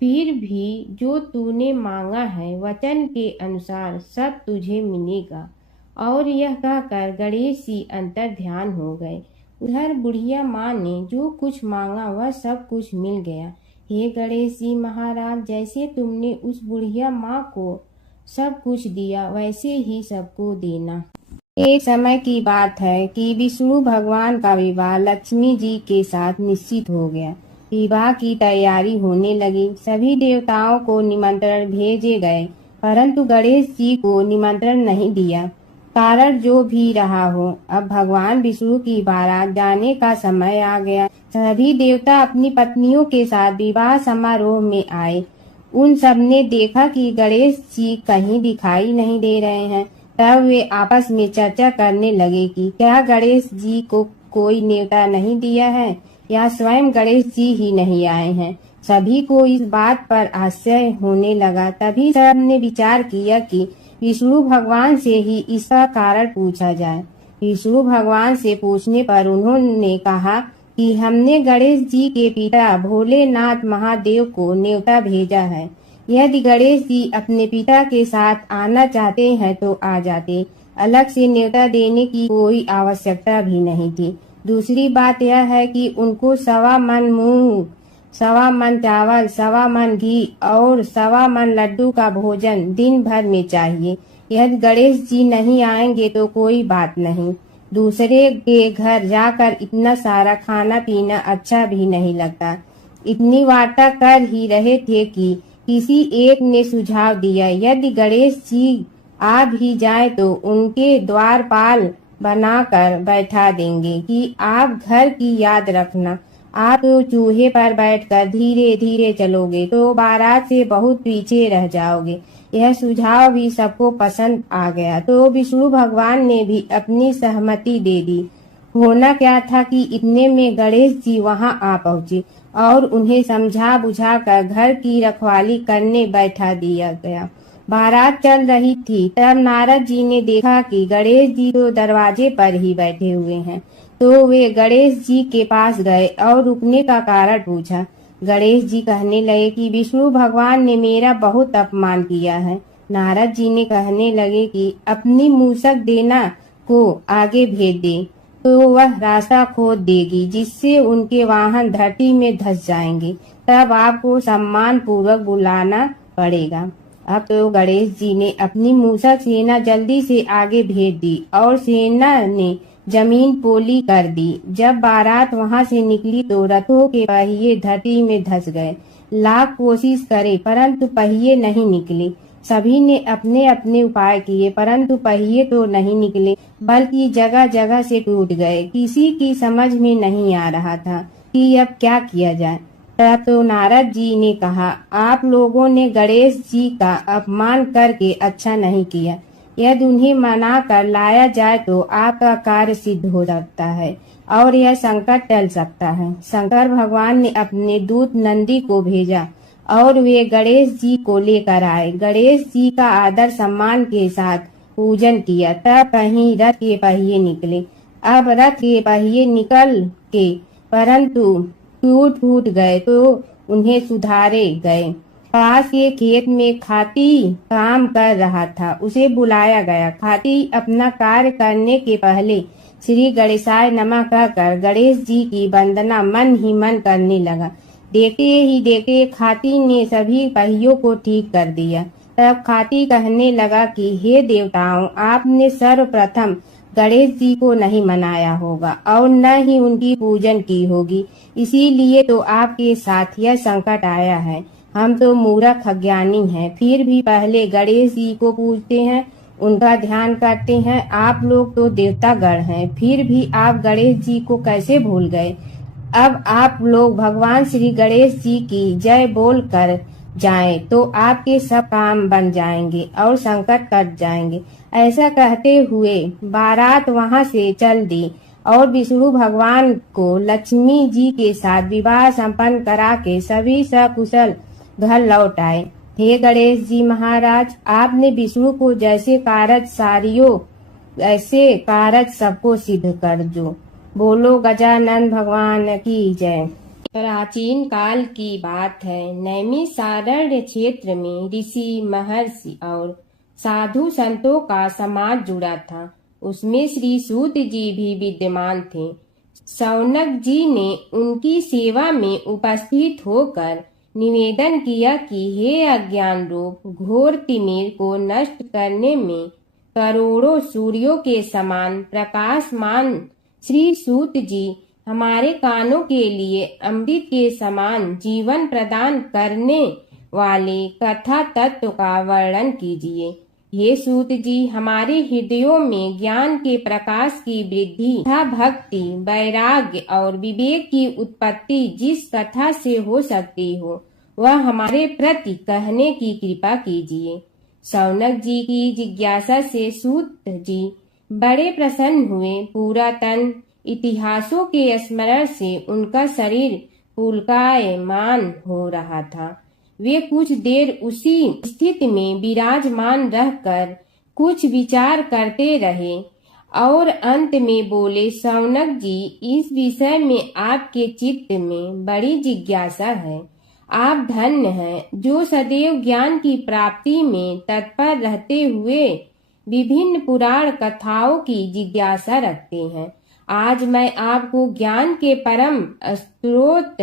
फिर भी जो तूने मांगा है वचन के अनुसार सब तुझे मिलेगा। और यह कहकर गणेश जी अंतर ध्यान हो गए। उधर बुढ़िया माँ ने जो कुछ मांगा वह सब कुछ मिल गया। हे गणेश जी महाराज, जैसे तुमने उस बुढ़िया माँ को सब कुछ दिया वैसे ही सबको देना। एक समय की बात है कि विष्णु भगवान का विवाह लक्ष्मी जी के साथ निश्चित हो गया। विवाह की तैयारी होने लगी। सभी देवताओं को निमंत्रण भेजे गए, परंतु गणेश जी को निमंत्रण नहीं दिया। कारण जो भी रहा हो, अब भगवान विष्णु की बारात जाने का समय आ गया। सभी देवता अपनी पत्नियों के साथ विवाह समारोह में आए। उन सब ने देखा कि गणेश जी कहीं दिखाई नहीं दे रहे हैं। तब वे आपस में चर्चा करने लगे कि क्या गणेश जी को कोई न्योता नहीं दिया है या स्वयं गणेश जी ही नहीं आए हैं। सभी को इस बात पर आश्चर्य होने लगा। तभी सब ने विचार किया कि विष्णु भगवान से ही इसका कारण पूछा जाए। विष्णु भगवान से पूछने पर उन्होंने कहा कि हमने गणेश जी के पिता भोलेनाथ महादेव को न्योता भेजा है। यदि गणेश जी अपने पिता के साथ आना चाहते हैं तो आ जाते, अलग से न्योता देने की कोई आवश्यकता भी नहीं थी। दूसरी बात यह है कि उनको 1.25 मन मूंग, 1.25 मन चावल, 1.25 मन घी और 1.25 मन लड्डू का भोजन दिन भर में चाहिए। यदि गणेश जी नहीं आएंगे तो कोई बात नहीं, दूसरे के घर जाकर इतना सारा खाना पीना अच्छा भी नहीं लगता। इतनी वार्ता कर ही रहे थे कि किसी एक ने सुझाव दिया यदि गणेश जी आ भी जाए तो उनके द्वारपाल बनाकर बैठा देंगे कि आप घर की याद रखना। आप तो चूहे पर बैठकर धीरे धीरे चलोगे तो बारात से बहुत पीछे रह जाओगे। यह सुझाव भी सबको पसंद आ गया तो विष्णु भगवान ने भी अपनी सहमति दे दी। होना क्या था कि इतने में गणेश जी वहां आ पहुंचे और उन्हें समझा बुझा कर घर की रखवाली करने बैठा दिया गया। बारात चल रही थी, तब नारद जी ने देखा कि गणेश जी तो दरवाजे पर ही बैठे हुए हैं, तो वे गणेश जी के पास गए और रुकने का कारण पूछा। गणेश जी कहने लगे कि विष्णु भगवान ने मेरा बहुत अपमान किया है। नारद जी ने कहने लगे कि अपनी मूसक देना को आगे भेज दे तो वह रास्ता खोद देगी, जिससे उनके वाहन धरती में धंस जाएंगे। तब आपको सम्मान पूर्वक बुलाना पड़ेगा। अब तो गणेश जी ने अपनी मूसक सेना जल्दी से आगे भेज दी और सेना ने जमीन पोली कर दी। जब बारात वहां से निकली तो रथों के पहिए धरती में धंस गए। लाख कोशिश करे परंतु पहिए नहीं निकले। सभी ने अपने अपने उपाय किए परंतु पहिए तो नहीं निकले, बल्कि जगह जगह से टूट गए। किसी की समझ में नहीं आ रहा था कि अब क्या किया जाए। तब तो नारद जी ने कहा, आप लोगों ने गणेश जी का अपमान करके अच्छा नहीं किया। यदि उन्हें मना कर लाया जाए तो आपका कार्य सिद्ध हो सकता है और यह संकट टल सकता है। शंकर भगवान ने अपने दूत नंदी को भेजा और वे गणेश जी को लेकर आए। गणेश जी का आदर सम्मान के साथ पूजन किया। तब कहीं रथ के पहिए निकले। अब रथ के पहिए निकल के परंतु टूट फूट गए तो उन्हें सुधारे गए पास के खेत में खाती काम कर रहा था। उसे बुलाया गया। खाती अपना कार्य करने के पहले श्री गणेशाय नमः कहकर गणेश जी की वंदना मन ही मन करने लगा। देखते ही देखते खाती ने सभी पहियों को ठीक कर दिया। तब खाती कहने लगा कि हे देवताओं, आपने सर्वप्रथम गणेश जी को नहीं मनाया होगा और न ही उनकी पूजन की होगी, इसीलिए तो आपके साथ यह संकट आया है। हम तो मूर्ख अज्ञानी हैं, फिर भी पहले गणेश जी को पूजते हैं, उनका ध्यान करते हैं। आप लोग तो देवतागण हैं, फिर भी आप गणेश जी को कैसे भूल गए? अब आप लोग भगवान श्री गणेश जी की जय बोल कर जाएं तो आपके सब काम बन जाएंगे और संकट कट जाएंगे। ऐसा कहते हुए बारात वहां से चल दी और विष्णु भगवान को लक्ष्मी जी के साथ विवाह संपन्न करा के सभी सकुशल घर लौट आए। हे गणेश जी महाराज, आपने विष्णु को जैसे कारज सारियो ऐसे कारज सबको सिद्ध कर जो। बोलो गजानन भगवान की जय। प्राचीन काल की बात है। नैमिषारण्य क्षेत्र में ऋषि, महर्षि और साधु संतों का समाज जुड़ा था। उसमें श्री सूत जी भी विद्यमान थे। शौनक जी ने उनकी सेवा में उपस्थित होकर निवेदन किया कि हे अज्ञान रूप घोर तिमिर को नष्ट करने में करोड़ों सूर्यों के समान प्रकाशमान श्री सूत जी हमारे कानों के लिए अमृत के समान जीवन प्रदान करने वाले कथा तत्व का वर्णन कीजिए। हे सूत जी, हमारे हृदयों में ज्ञान के प्रकाश की वृद्धि तथा भक्ति, वैराग्य और विवेक की उत्पत्ति जिस कथा से हो सकती हो, वह हमारे प्रति कहने की कृपा कीजिए। शौनक जी की जिज्ञासा से सूत जी बड़े प्रसन्न हुए। पुरातन इतिहासों के स्मरण से उनका शरीर पुलकायमान हो रहा था। वे कुछ देर उसी स्थिति में विराजमान रहकर कुछ विचार करते रहे और अंत में बोले, शौनक जी, इस विषय में आपके चित्त में बड़ी जिज्ञासा है। आप धन्य हैं जो सदैव ज्ञान की प्राप्ति में तत्पर रहते हुए विभिन्न पुराण कथाओं की जिज्ञासा रखते हैं। आज मैं आपको ज्ञान के परम स्रोत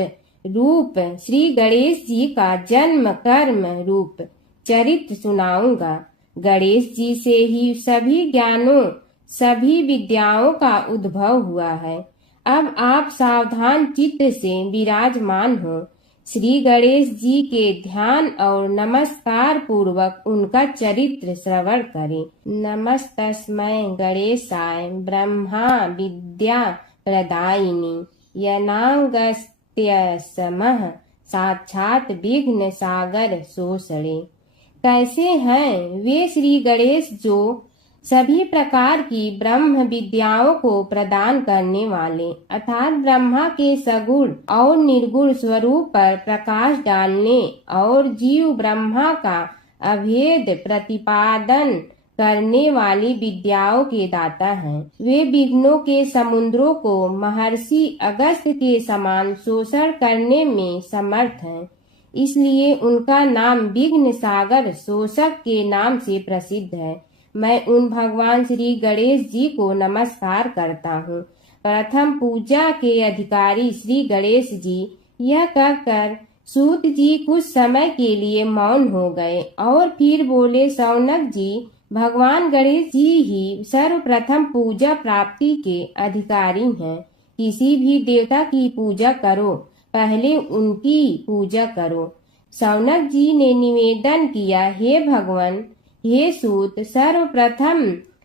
रूप श्री गणेश जी का जन्म कर्म रूप चरित्र सुनाऊंगा। गणेश जी से ही सभी ज्ञानों, सभी विद्याओं का उद्भव हुआ है। अब आप सावधान चित्त से विराजमान हो। श्री गणेश जी के ध्यान और नमस्कार पूर्वक उनका चरित्र श्रवण करें। नमस्तस्मै गणेशाय ब्रह्मा विद्या प्रदायिनी यनागस्त्यसमः साक्षात विघ्न सागर सोसड़े। कैसे हैं वे श्री गणेश जो सभी प्रकार की ब्रह्म विद्याओं को प्रदान करने वाले, अर्थात ब्रह्मा के सगुण और निर्गुण स्वरूप पर प्रकाश डालने और जीव ब्रह्मा का अभेद प्रतिपादन करने वाली विद्याओं के दाता हैं। वे विघ्नों के समुद्रों को महर्षि अगस्त के समान शोषण करने में समर्थ हैं, इसलिए उनका नाम विघ्न सागर शोषक के नाम से प्रसिद्ध है। मैं उन भगवान श्री गणेश जी को नमस्कार करता हूँ। प्रथम पूजा के अधिकारी श्री गणेश जी, यह कहकर सूत जी कुछ समय के लिए मौन हो गए और फिर बोले, शौनक जी, भगवान गणेश जी ही सर्वप्रथम पूजा प्राप्ति के अधिकारी हैं। किसी भी देवता की पूजा करो, पहले उनकी पूजा करो। शौनक जी ने निवेदन किया, हे भगवान, हे सूत, सर्वप्रथम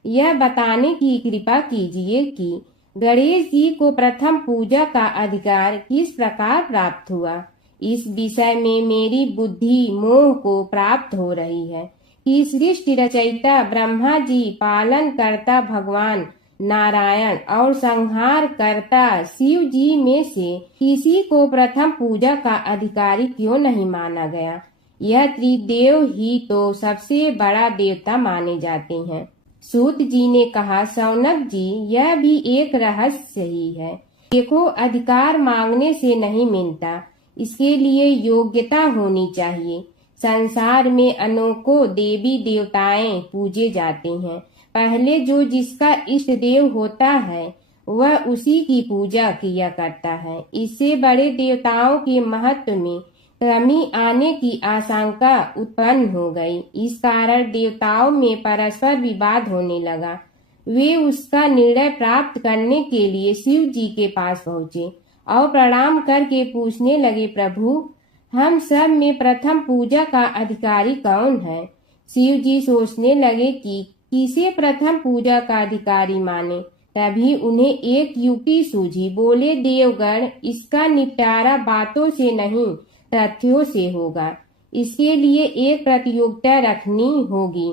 यह बताने की कृपा कीजिए कि गणेश जी को प्रथम पूजा का अधिकार किस प्रकार प्राप्त हुआ। इस विषय में मेरी बुद्धि मोह को प्राप्त हो रही है कि सृष्टि रचयिता ब्रह्मा जी, पालन करता भगवान नारायण और संहार करता शिव जी में से किसी को प्रथम पूजा का अधिकारी क्यों नहीं माना गया। यह त्रिदेव ही तो सबसे बड़ा देवता माने जाते हैं। सूत जी ने कहा, शौनक जी, यह भी एक रहस्य ही है। देखो, अधिकार मांगने से नहीं मिलता, इसके लिए योग्यता होनी चाहिए। संसार में अनेकों देवी देवताएं पूजे जाते हैं। पहले जो जिसका इष्ट देव होता है वह उसी की पूजा किया करता है। इससे बड़े देवताओं के महत्व में कमी आने की आशंका उत्पन्न हो गई। इस कारण देवताओं में परस्पर विवाद होने लगा। वे उसका निर्णय प्राप्त करने के लिए शिव जी के पास पहुँचे और प्रणाम करके पूछने लगे, प्रभु, हम सब में प्रथम पूजा का अधिकारी कौन है? शिव जी सोचने लगे कि किसे प्रथम पूजा का अधिकारी माने। तभी उन्हें एक युक्ति सूझी। बोले, देवगण, इसका निपटारा बातों से नहीं तथ्यों से होगा। इसके लिए एक प्रतियोगिता रखनी होगी,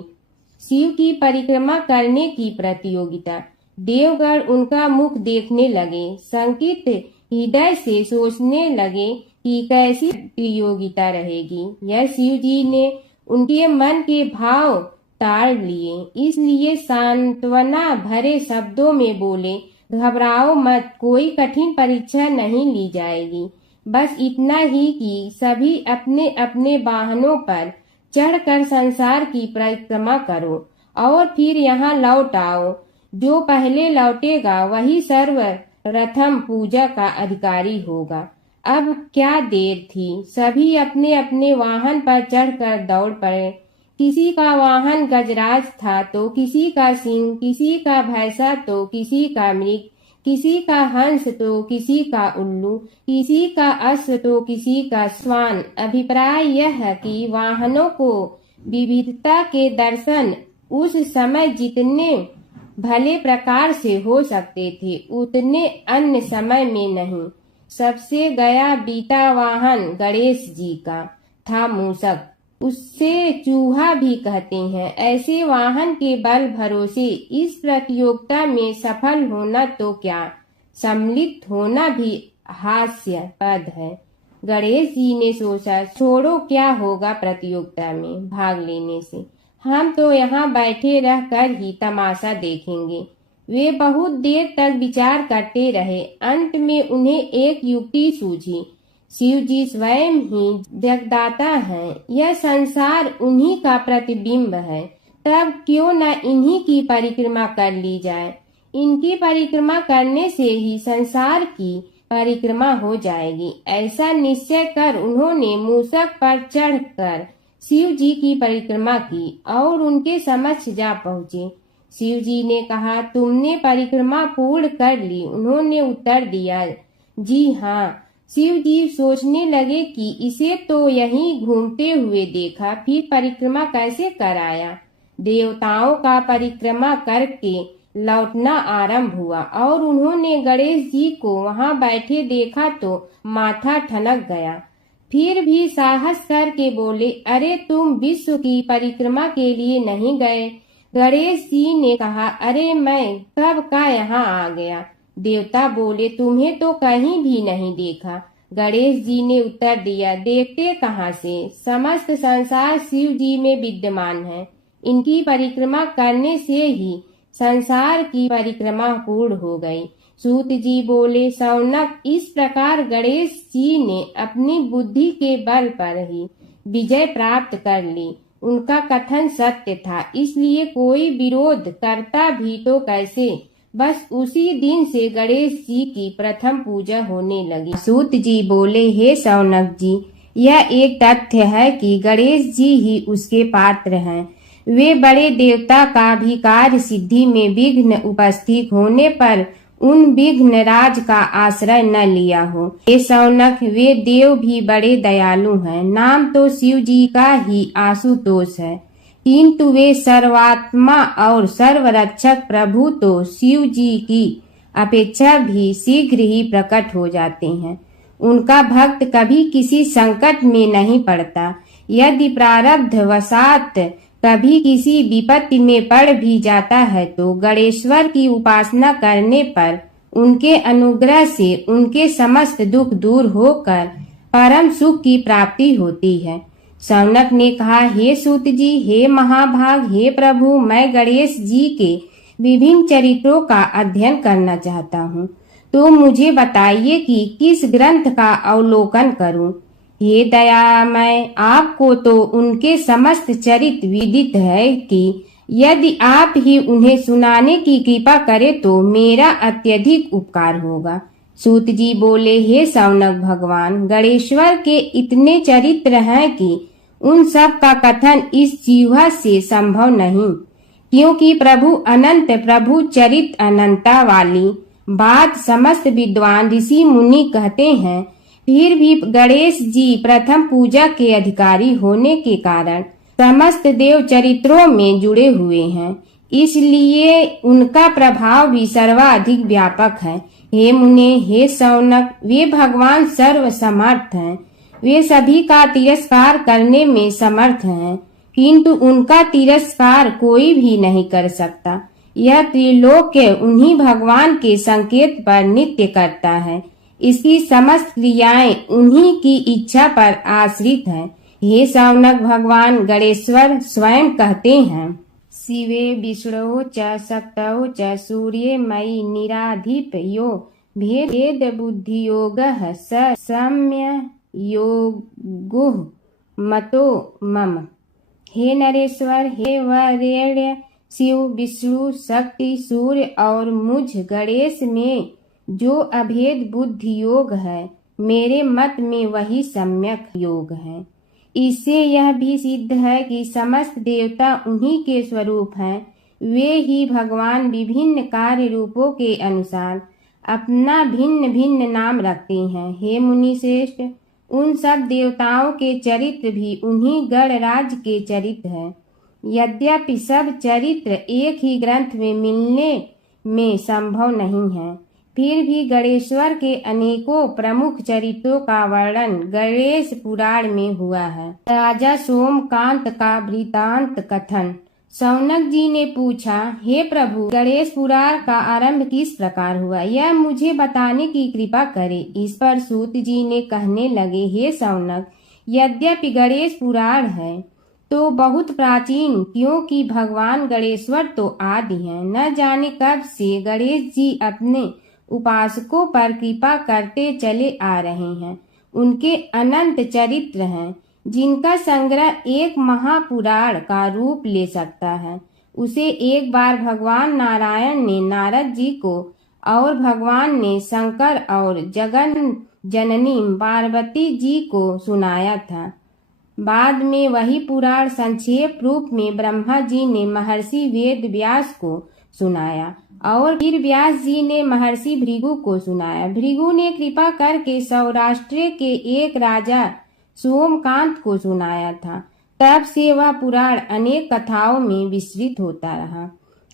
शिव की परिक्रमा करने की प्रतियोगिता। देवगण उनका मुख देखने लगे, शंकित हृदय से सोचने लगे कि कैसी प्रतियोगिता रहेगी। यह शिव जी ने उनके मन के भाव ताड़ लिए, इसलिए सांत्वना भरे शब्दों में बोले, घबराओ मत, कोई कठिन परीक्षा नहीं ली जाएगी। बस इतना ही कि सभी अपने अपने वाहनों पर चढ़कर संसार की परिक्रमा करो और फिर यहाँ लौट आओ। जो पहले लौटेगा वही सर्वप्रथम पूजा का अधिकारी होगा। अब क्या देर थी, सभी अपने अपने वाहन पर चढ़कर दौड़ पड़े। किसी का वाहन गजराज था तो किसी का सिंह, किसी का भैंसा तो किसी का मृग, किसी का हंस तो किसी का उल्लू, किसी का अश्व तो किसी का श्वान। अभिप्राय यह है कि वाहनों को विविधता के दर्शन उस समय जितने भले प्रकार से हो सकते थे उतने अन्य समय में नहीं। सबसे गया बीता वाहन गणेश जी का था मूषक, उससे चूहा भी कहते हैं। ऐसे वाहन के बल भरोसे इस प्रतियोगिता में सफल होना तो क्या, सम्मिलित होना भी हास्यास्पद है। गणेश जी ने सोचा, छोड़ो, क्या होगा प्रतियोगिता में भाग लेने से, हम तो यहाँ बैठे रहकर ही तमाशा देखेंगे। वे बहुत देर तक विचार करते रहे। अंत में उन्हें एक युक्ति सूझी। शिव जी स्वयं ही जगदाता हैं, यह संसार उन्हीं का प्रतिबिंब है, तब क्यों न इन्हीं की परिक्रमा कर ली जाए। इनकी परिक्रमा करने से ही संसार की परिक्रमा हो जाएगी। ऐसा निश्चय कर उन्होंने मूषक पर चढ़कर शिव जी की परिक्रमा की और उनके समक्ष जा पहुँचे। शिव जी ने कहा, तुमने परिक्रमा पूर्ण कर ली? उन्होंने उत्तर दिया, जी हाँ। शिव जी सोचने लगे कि इसे तो यहीं घूमते हुए देखा, फिर परिक्रमा कैसे कराया। देवताओं का परिक्रमा करके लौटना आरंभ हुआ और उन्होंने गणेश जी को वहां बैठे देखा तो माथा ठनक गया। फिर भी साहस करके बोले, अरे तुम विश्व की परिक्रमा के लिए नहीं गए? गणेश जी ने कहा, अरे मैं कब का यहाँ आ गया। देवता बोले, तुम्हें तो कहीं भी नहीं देखा। गणेश जी ने उत्तर दिया, देखते कहाँ से, समस्त संसार शिव जी में विद्यमान है। इनकी परिक्रमा करने से ही संसार की परिक्रमा पूर्ण हो गई। सूत जी बोले, शौनक, इस प्रकार गणेश जी ने अपनी बुद्धि के बल पर ही विजय प्राप्त कर ली। उनका कथन सत्य था, इसलिए कोई विरोध करता भी तो कैसे। बस उसी दिन से गणेश जी की प्रथम पूजा होने लगी। सूत जी बोले, हे शौनक जी, यह एक तथ्य है कि गणेश जी ही उसके पात्र हैं। वे बड़े देवता का भी कार्य सिद्धि में विघ्न उपस्थित होने पर उन विघ्न राज का आश्रय न लिया हो। हे शौनक, वे देव भी बड़े दयालु हैं। नाम तो शिव जी का ही आशुतोष है, किंतु वे सर्वात्मा और सर्वरक्षक प्रभु तो शिव जी की अपेक्षा भी शीघ्र ही प्रकट हो जाते हैं। उनका भक्त कभी किसी संकट में नहीं पड़ता। यदि प्रारब्ध वशात कभी किसी विपत्ति में पड़ भी जाता है तो गणेश्वर की उपासना करने पर उनके अनुग्रह से उनके समस्त दुख दूर होकर परम सुख की प्राप्ति होती है। शौनक ने कहा, हे सूत जी, हे महाभाग, हे प्रभु, मैं गणेश जी के विभिन्न चरित्रों का अध्ययन करना चाहता हूँ, तो मुझे बताइए कि किस ग्रंथ का अवलोकन करूँ। हे दयामय, आपको तो उनके समस्त चरित्र विदित है कि यदि आप ही उन्हें सुनाने की कृपा करें तो मेरा अत्यधिक उपकार होगा। सूत जी बोले, हे शौनक भगवान, गणेश्वर के इतने चरित्र हैं कि उन सब का कथन इस जीवा से संभव नहीं, क्योंकि प्रभु अनंत, प्रभु चरित्र अनंता वाली बात समस्त विद्वान ऋषि मुनि कहते हैं। फिर भी गणेश जी प्रथम पूजा के अधिकारी होने के कारण समस्त देव चरित्रों में जुड़े हुए हैं, इसलिए उनका प्रभाव भी सर्वाधिक व्यापक है। हे मुने, हे शौनक, वे भगवान सर्व समर्थ हैं, वे सभी का तिरस्कार करने में समर्थ हैं, किंतु उनका तिरस्कार कोई भी नहीं कर सकता। यह त्रिलोक्य उन्हीं भगवान के संकेत पर नित्य करता है, इसकी समस्त क्रियाएं उन्हीं की इच्छा पर आश्रित हैं। हे शौनक भगवान गणेश्वर स्वयं कहते हैं, शिवे विष्णु च शक्तौ च सूर्ये मयि निराधिप यो भेद बुद्धि योग स सम्य योगो मतो मम। हे नरेश्वर, हे वरेण्य, शिव, विष्णु, शक्ति, सूर्य और मुझ गणेश में जो अभेद बुद्धि योग है, मेरे मत में वही सम्यक योग है। इससे यह भी सिद्ध है कि समस्त देवता उन्हीं के स्वरूप हैं, वे ही भगवान विभिन्न कार्य रूपों के अनुसार अपना भिन्न भिन्न नाम रखते हैं। हे मुनि श्रेष्ठ, उन सब देवताओं के चरित्र भी उन्हीं गणराज के चरित्र हैं। यद्यपि सब चरित्र एक ही ग्रंथ में मिलने में संभव नहीं है, फिर भी गणेश्वर के अनेकों प्रमुख चरित्रों का वर्णन गणेश पुराण में हुआ है। राजा सोमकांत का वृतांत कथन। शौनक जी ने पूछा, हे प्रभु, गणेश पुराण का आरंभ किस प्रकार हुआ, यह मुझे बताने की कृपा करे। इस पर सूत जी ने कहने लगे, हे शौनक, यद्यपि गणेश पुराण है तो बहुत प्राचीन, क्योंकि भगवान गणेश्वर तो आदि हैं। न जाने कब से गणेश जी अपने उपासकों पर कृपा करते चले आ रहे हैं। उनके अनंत चरित्र हैं, जिनका संग्रह एक महापुराण का रूप ले सकता है। उसे एक बार भगवान नारायण ने नारद जी को और भगवान ने शंकर और जगन जननी पार्वती जी को सुनाया था। बाद में वही पुराण संक्षेप रूप में ब्रह्मा जी ने महर्षि वेद व्यास को सुनाया और फिर व्यास जी ने महर्षि भृगु को सुनाया। भृगु ने कृपा करके सौराष्ट्र के एक राजा सोमकांत को सुनाया था। तब से वह पुराण अनेक कथाओं में विस्तृत होता रहा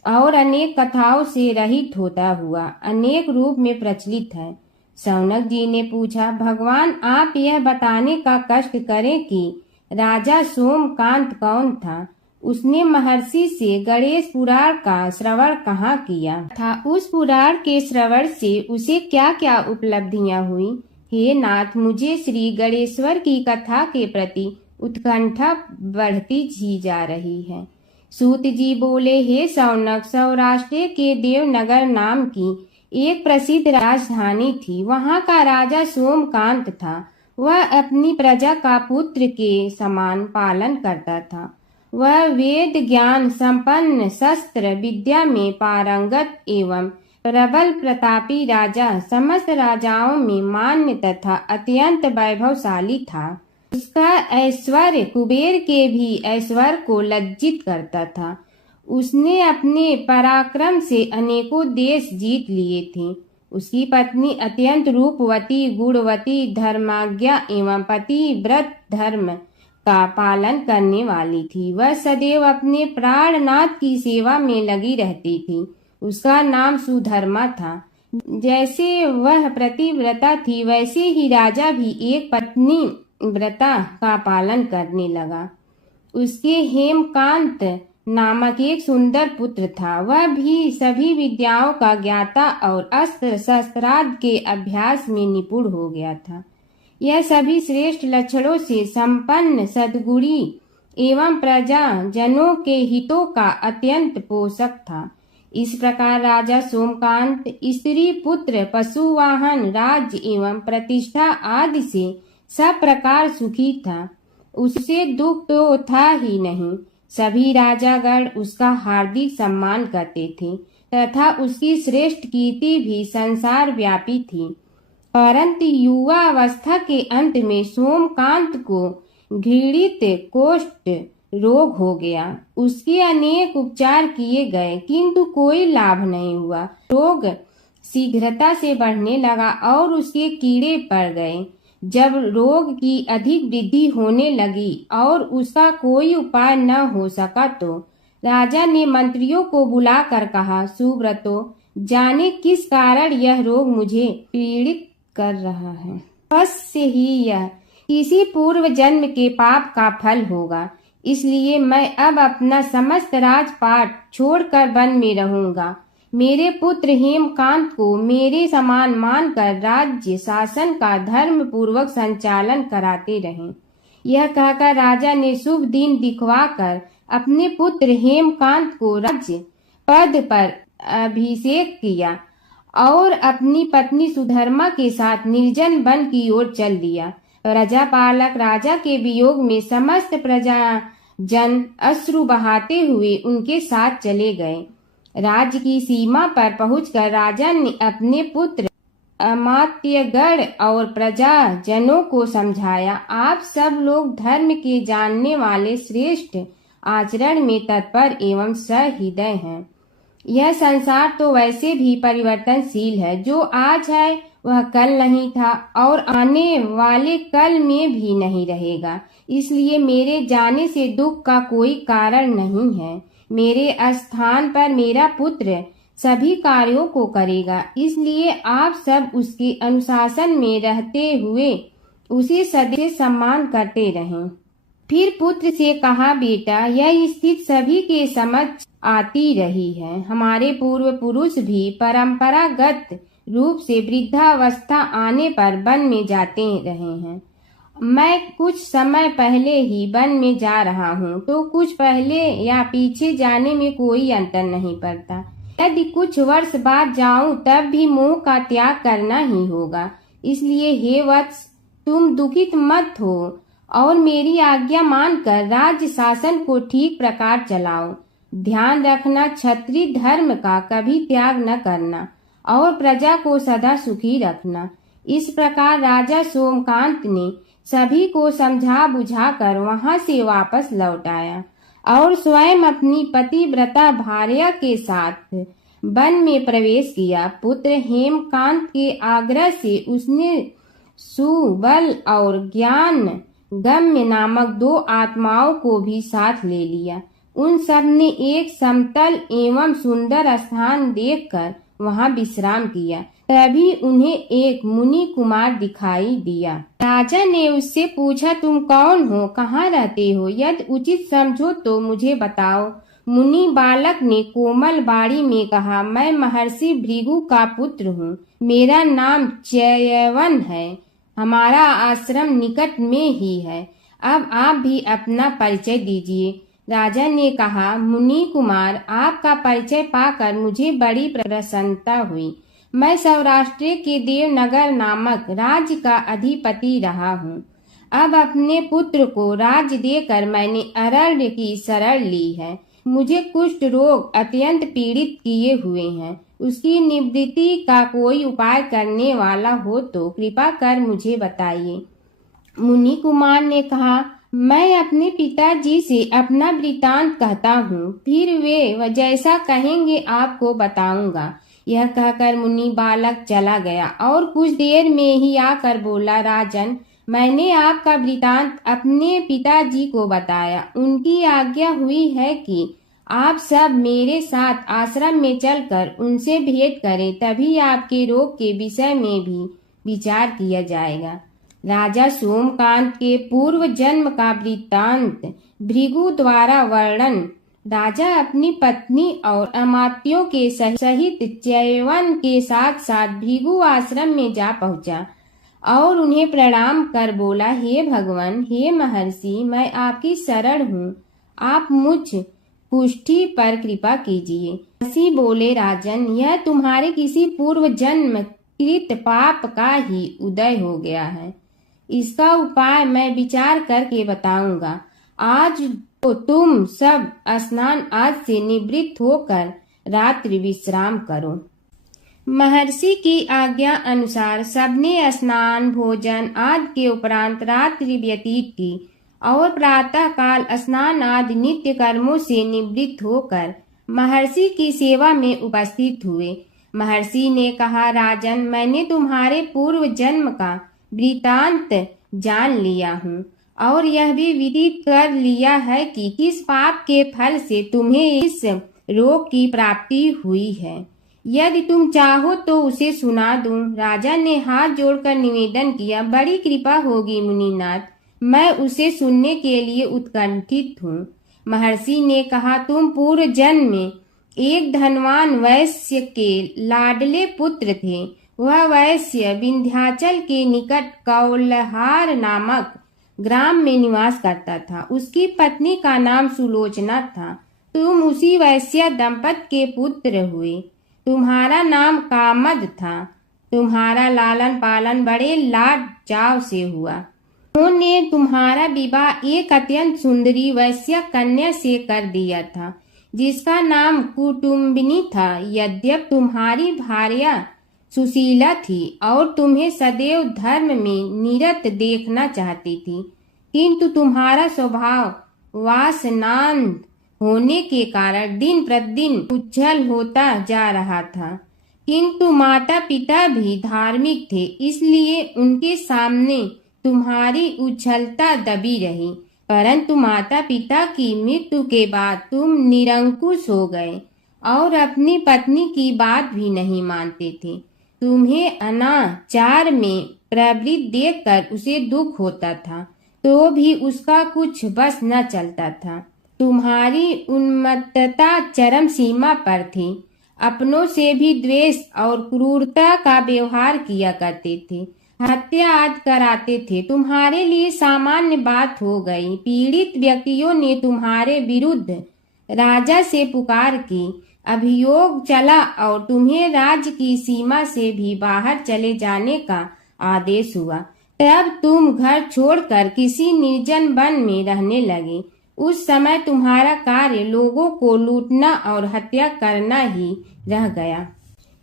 और अनेक कथाओं से रहित होता हुआ अनेक रूप में प्रचलित है। शौनक जी ने पूछा, भगवान, आप यह बताने का कष्ट करें कि राजा सोमकांत कौन था, उसने महर्षि से गणेश पुराण का श्रवण कहाँ किया था, उस पुराण के श्रवण से उसे क्या क्या उपलब्धियां हुई। हे नाथ, मुझे श्री गणेश्वर की कथा के प्रति उत्कंठा बढ़ती ही जा रही है। सूत जी बोले, हे शौनक, सौराष्ट्र के देवनगर नाम की एक प्रसिद्ध राजधानी थी। वहाँ का राजा सोमकांत था। वह अपनी प्रजा का पुत्र के समान पालन करता था। वह वेद ज्ञान संपन्न, शस्त्र विद्या में पारंगत एवं प्रबल प्रतापी राजा, समस्त राजाओं में मान्य तथा अत्यंत वैभवशाली था। उसका ऐश्वर्य कुबेर के भी ऐश्वर्य को लज्जित करता था। उसने अपने पराक्रम से अनेकों देश जीत लिए थे। उसकी पत्नी अत्यंत रूपवती, गुणवती, धर्माज्ञा एवं पतिव्रत धर्म का पालन करने वाली थी। वह सदैव अपने प्राणनाथ की सेवा में लगी रहती थी। उसका नाम सुधर्मा था। जैसे वह प्रतिव्रता थी, वैसे ही राजा भी एक पत्नी व्रता का पालन करने लगा। उसके हेमकांत नामक एक सुंदर पुत्र था। वह भी सभी विद्याओं का ज्ञाता और अस्त्र शस्त्रादि के अभ्यास में निपुण हो गया था। यह सभी श्रेष्ठ लक्षणों से संपन्न, सद्गुणी एवं प्रजा जनों के हितों का अत्यंत पोषक था। इस प्रकार राजा सोमकांत स्त्री पुत्र, पशु वाहन, राज्य एवं प्रतिष्ठा आदि से सब प्रकार सुखी था, उसे दुख तो था ही नहीं। सभी राजागण उसका हार्दिक सम्मान करते थे तथा उसकी श्रेष्ठ कीर्ति भी संसार व्यापी थी। परंतु युवा अवस्था के अंत में सोमकांत को घृणित कोष्ठ रोग हो गया। उसके अनेक उपचार किए गए किंतु कोई लाभ नहीं हुआ। रोग शीघ्रता से बढ़ने लगा और उसके कीड़े पड़ गए। जब रोग की अधिक वृद्धि होने लगी और उसका कोई उपाय न हो सका तो राजा ने मंत्रियों को बुलाकर कहा, सुब्रतो, जाने किस कारण यह रोग मुझे पीड़ित कर रहा है। अवश्य ही यह किसी पूर्व जन्म के पाप का फल होगा। इसलिए मैं अब अपना समस्त राजपाट छोड़कर वन में रहूंगा। मेरे पुत्र हेमकांत को मेरे समान मानकर राज्य शासन का धर्म पूर्वक संचालन कराते रहें। यह कहकर राजा ने शुभ दिन दिखवाकर अपने पुत्र हेमकांत को राज्य पद पर अभिषेक किया और अपनी पत्नी सुधर्मा के साथ निर्जन वन की ओर चल दिया। प्रजापालक राजा के वियोग में समस्त प्रजा जन अश्रु बहाते हुए उनके साथ चले गए। राज्य की सीमा पर पहुंचकर राजा ने अपने पुत्र अमात्यगण और प्रजा जनों को समझाया, आप सब लोग धर्म के जानने वाले, श्रेष्ठ आचरण में तत्पर एवं सहृदय हैं। यह संसार तो वैसे भी परिवर्तनशील है। जो आज है वह कल नहीं था और आने वाले कल में भी नहीं रहेगा। इसलिए मेरे जाने से दुख का कोई कारण नहीं है। मेरे स्थान पर मेरा पुत्र सभी कार्यों को करेगा। इसलिए आप सब उसके अनुशासन में रहते हुए उसे सदैव सम्मान करते रहें। फिर पुत्र से कहा, बेटा, यह स्थिति सभी के समझ आती रही है। हमारे पूर्व पुरुष भी परंपरागत रूप से वृद्धावस्था आने पर वन में जाते रहे हैं। मैं कुछ समय पहले ही वन में जा रहा हूँ तो कुछ पहले या पीछे जाने में कोई अंतर नहीं पड़ता। यदि कुछ वर्ष बाद जाऊं तब भी मोह का त्याग करना ही होगा। इसलिए हे वत्स, तुम दुखित मत हो और मेरी आज्ञा मानकर राज्य शासन को ठीक प्रकार चलाओ। ध्यान रखना, क्षत्रिय धर्म का कभी त्याग न करना और प्रजा को सदा सुखी रखना। इस प्रकार राजा सोमकांत ने सभी को समझा बुझाकर वहां से वापस लौट आया और स्वयं अपनी पतिव्रता भार्या के साथ वन में प्रवेश किया। पुत्र हेमकांत के आग्रह से उसने सुबल और ज्ञान गम्य नामक 2 आत्माओं को भी साथ ले लिया। उन सब ने एक समतल एवं सुंदर स्थान देखकर वहां विश्राम किया। तभी उन्हें एक मुनि कुमार दिखाई दिया। राजा ने उससे पूछा, तुम कौन हो, कहाँ रहते हो? यदि उचित समझो तो मुझे बताओ। मुनि बालक ने कोमल बाड़ी में कहा, मैं महर्षि भृगु का पुत्र हूँ। मेरा नाम च्यवन है। हमारा आश्रम निकट में ही है। अब आप भी अपना परिचय दीजिए। राजा ने कहा, मुनि कुमार, आपका परिचय पाकर मुझे बड़ी प्रसन्नता हुई। मैं सौराष्ट्र के देवनगर नामक राज्य का अधिपति रहा हूँ। अब अपने पुत्र को राज्य देकर मैंने अरण्य की शरण ली है। मुझे कुष्ठ रोग अत्यंत पीड़ित किए हुए हैं। उसकी निवृत्ति का कोई उपाय करने वाला हो तो कृपा कर मुझे बताइए। मुनि कुमार ने कहा, मैं अपने पिताजी से अपना वृतांत कहता हूँ, फिर वे जैसा कहेंगे आपको बताऊंगा। यह कहकर मुनि बालक चला गया और कुछ देर में ही आकर बोला, राजन, मैंने आपका वृतांत अपने पिताजी को बताया। उनकी आज्ञा हुई है कि आप सब मेरे साथ आश्रम में चलकर उनसे भेंट करें, तभी आपके रोग के विषय में भी विचार किया जाएगा। राजा सोमकांत के पूर्व जन्म का वृत्तांत भृगु द्वारा वर्णन। राजा अपनी पत्नी और अमात्यों के सहित च्यवन के साथ साथ भृगु आश्रम में जा पहुंचा और उन्हें प्रणाम कर बोला, हे भगवान, हे महर्षि, मैं आपकी शरण हूँ। आप मुझ कुष्ठी पर कृपा कीजिए। महर्षि बोले, राजन, यह तुम्हारे किसी पूर्व जन्म कृत पाप का ही उदय हो गया है। इसका उपाय मैं विचार करके बताऊंगा। आज तो तुम सब स्नान आदि से निवृत्त होकर रात्रि विश्राम करो। महर्षि की आज्ञा अनुसार सबने स्नान भोजन आदि के उपरांत रात्रि व्यतीत की और प्रातः काल स्नान आदि नित्य कर्मों से निवृत्त होकर महर्षि की सेवा में उपस्थित हुए। महर्षि ने कहा, राजन, मैंने तुम्हारे पूर्व जन्म का वृतांत जान लिया हूँ और यह भी विदित कर लिया है कि किस पाप के फल से तुम्हें इस रोग की प्राप्ति हुई है। यदि तुम चाहो तो उसे सुना दूं। राजा ने हाथ जोड़कर निवेदन किया, बड़ी कृपा होगी मुनिनाथ, मैं उसे सुनने के लिए उत्कंठित हूँ। महर्षि ने कहा, तुम पूर्व जन्म में एक धनवान वैश्य के लाडले पुत्र थे। वह वैश्य विंध्याचल के निकट कौलहार नामक ग्राम में निवास करता था। उसकी पत्नी का नाम सुलोचना था। तुम उसी वैश्य दंपत के पुत्र हुए। तुम्हारा नाम कामद था। तुम्हारा लालन पालन बड़े लाड चाव से हुआ। उन्होंने तुम्हारा विवाह एक अत्यंत सुंदरी वैश्य कन्या से कर दिया था, जिसका नाम कुटुम्बिनी था। यद्यप तुम्हारी भार्या सुशीला थी और तुम्हें सदैव धर्म में निरत देखना चाहती थी, किंतु तुम्हारा स्वभाव वासनांध होने के कारण दिन प्रतिदिन उज्जवल होता जा रहा था। किंतु माता पिता भी धार्मिक थे, इसलिए उनके सामने तुम्हारी उज्ज्वलता दबी रही। परंतु माता पिता की मृत्यु के बाद तुम निरंकुश हो गए और अपनी पत्नी की बात भी नहीं मानते थे। तुम्हें अनाचार में प्रवृत्त देखकर उसे दुख होता था, तो भी उसका कुछ बस न चलता था। तुम्हारी उन्मत्तता चरम सीमा पर थी। अपनों से भी द्वेष और क्रूरता का व्यवहार किया करते थे। हत्या आदि कराते थे। तुम्हारे लिए सामान्य बात हो गई। पीड़ित व्यक्तियों ने तुम्हारे विरुद्ध राजा से पुकार की। अभियोग चला और तुम्हें राज्य की सीमा से भी बाहर चले जाने का आदेश हुआ। तब तुम घर छोड़कर किसी निर्जन वन में रहने लगे। उस समय तुम्हारा कार्य लोगों को लूटना और हत्या करना ही रह गया।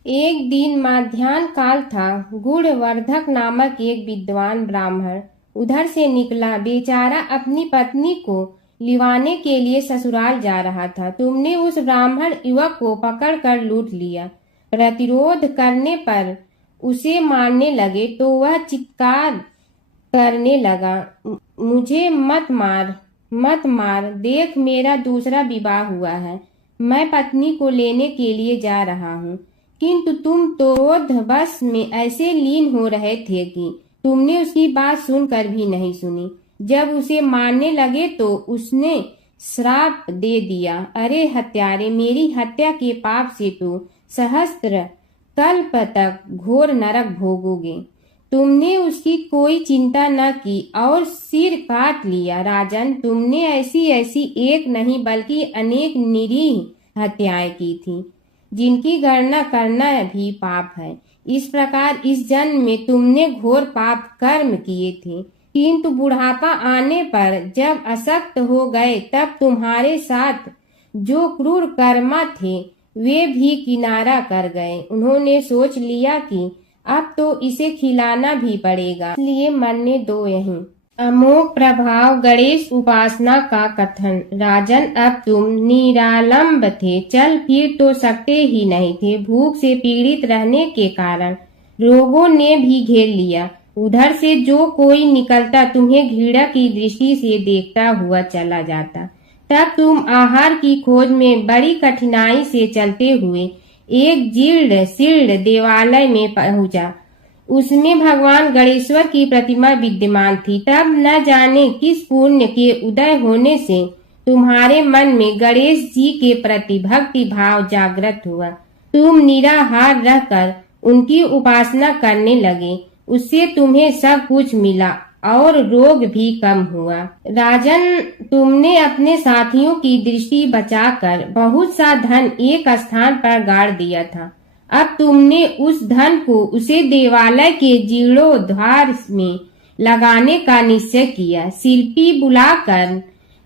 एक दिन मध्याह्न काल था। गुणवर्धक नामक एक विद्वान ब्राह्मण उधर से निकला। बेचारा अपनी पत्नी को लिवाने के लिए ससुराल जा रहा था। तुमने उस ब्राह्मण युवक को पकड़कर लूट लिया। प्रतिरोध करने पर उसे मारने लगे तो वह चित्कार करने लगा, मुझे मत मार, मत मार, देख मेरा दूसरा विवाह हुआ है। मैं पत्नी को लेने के लिए जा रहा हूँ। किंतु तुम तो क्रोधवश में ऐसे लीन हो रहे थे कि तुमने उसकी बात सुनकर भी नहीं सुनी। जब उसे मारने लगे तो उसने श्राप दे दिया, अरे हत्यारे, मेरी हत्या के पाप से तो सहस्त्र कल्प तक घोर नरक भोगोगे। तुमने उसकी कोई चिंता न की और सिर काट लिया। राजन, तुमने ऐसी ऐसी एक नहीं बल्कि अनेक निरीह हत्याएं की थी, जिनकी गणना करना भी पाप है। इस प्रकार इस जन्म में तुमने घोर पाप कर्म किए थे, किंतु बुढ़ापा आने पर जब अशक्त हो गए तब तुम्हारे साथ जो क्रूर कर्मा थे वे भी किनारा कर गए। उन्होंने सोच लिया कि अब तो इसे खिलाना भी पड़ेगा, इसलिए मरने दो यहीं। अमोघ प्रभाव गणेश उपासना का कथन। राजन, अब तुम निरालंब थे, चल फिर तो सकते ही नहीं थे। भूख से पीड़ित रहने के कारण रोगों ने भी घेर लिया। उधर से जो कोई निकलता तुम्हें घृणा की दृष्टि से देखता हुआ चला जाता। तब तुम आहार की खोज में बड़ी कठिनाई से चलते हुए एक जीर्ण शीर्ण देवालय में पहुंचा। उसमें भगवान गणेश्वर की प्रतिमा विद्यमान थी। तब न जाने किस पुण्य के उदय होने से तुम्हारे मन में गणेश जी के प्रति भक्ति भाव जागृत हुआ। तुम निराहार रहकर उनकी उपासना करने लगे। उससे तुम्हें सब कुछ मिला और रोग भी कम हुआ। राजन, तुमने अपने साथियों की दृष्टि बचाकर बहुत सा धन एक स्थान पर गाड़ दिया था। अब तुमने उस धन को उसे देवालय के जीर्णोद्धार में लगाने का निश्चय किया। शिल्पी बुलाकर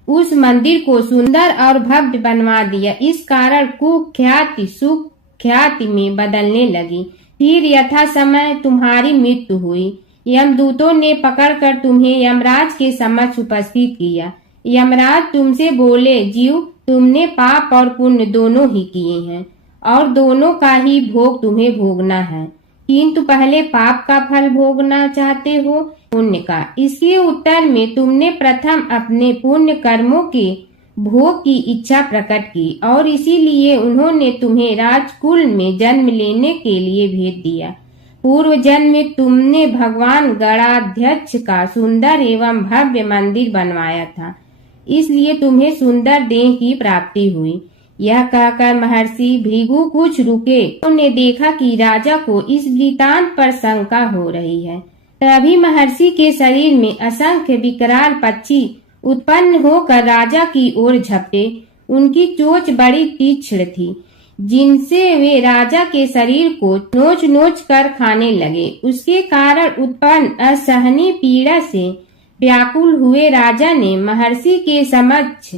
उस मंदिर को सुंदर और भव्य बनवा दिया। इस कारण कुख्याति सुख्याति में बदलने लगी। फिर यथा समय तुम्हारी मृत्यु हुई। यमदूतों ने पकड़कर तुम्हें यमराज के समक्ष उपस्थित किया। यमराज तुमसे बोले, जीव, तुमने पाप और पुण्य दोनों ही किए हैं और दोनों का ही भोग तुम्हें भोगना है, किंतु पहले पाप का फल भोगना चाहते हो पुण्य का। इसके उत्तर में तुमने प्रथम अपने पुण्य कर्मों के भोग की इच्छा प्रकट की और इसीलिए उन्होंने तुम्हें राजकुल में जन्म लेने के लिए भेज दिया। पूर्व जन्म में तुमने भगवान गणाध्यक्ष का सुंदर एवं भव्य मंदिर बनवाया था, इसलिए तुम्हें सुंदर देह की प्राप्ति हुई। यह कहकर महर्षि भृगु कुछ रुके। उन्होंने देखा कि राजा को इस वृतांत पर शंका हो रही है। तभी महर्षि के शरीर में असंख्य विकराल पक्षी उत्पन्न होकर राजा की ओर झपटे। उनकी चोंच बड़ी तीक्ष्ण थी, जिनसे वे राजा के शरीर को नोच नोच कर खाने लगे। उसके कारण उत्पन्न असहनीय पीड़ा से व्याकुल हुए राजा ने महर्षि के समक्ष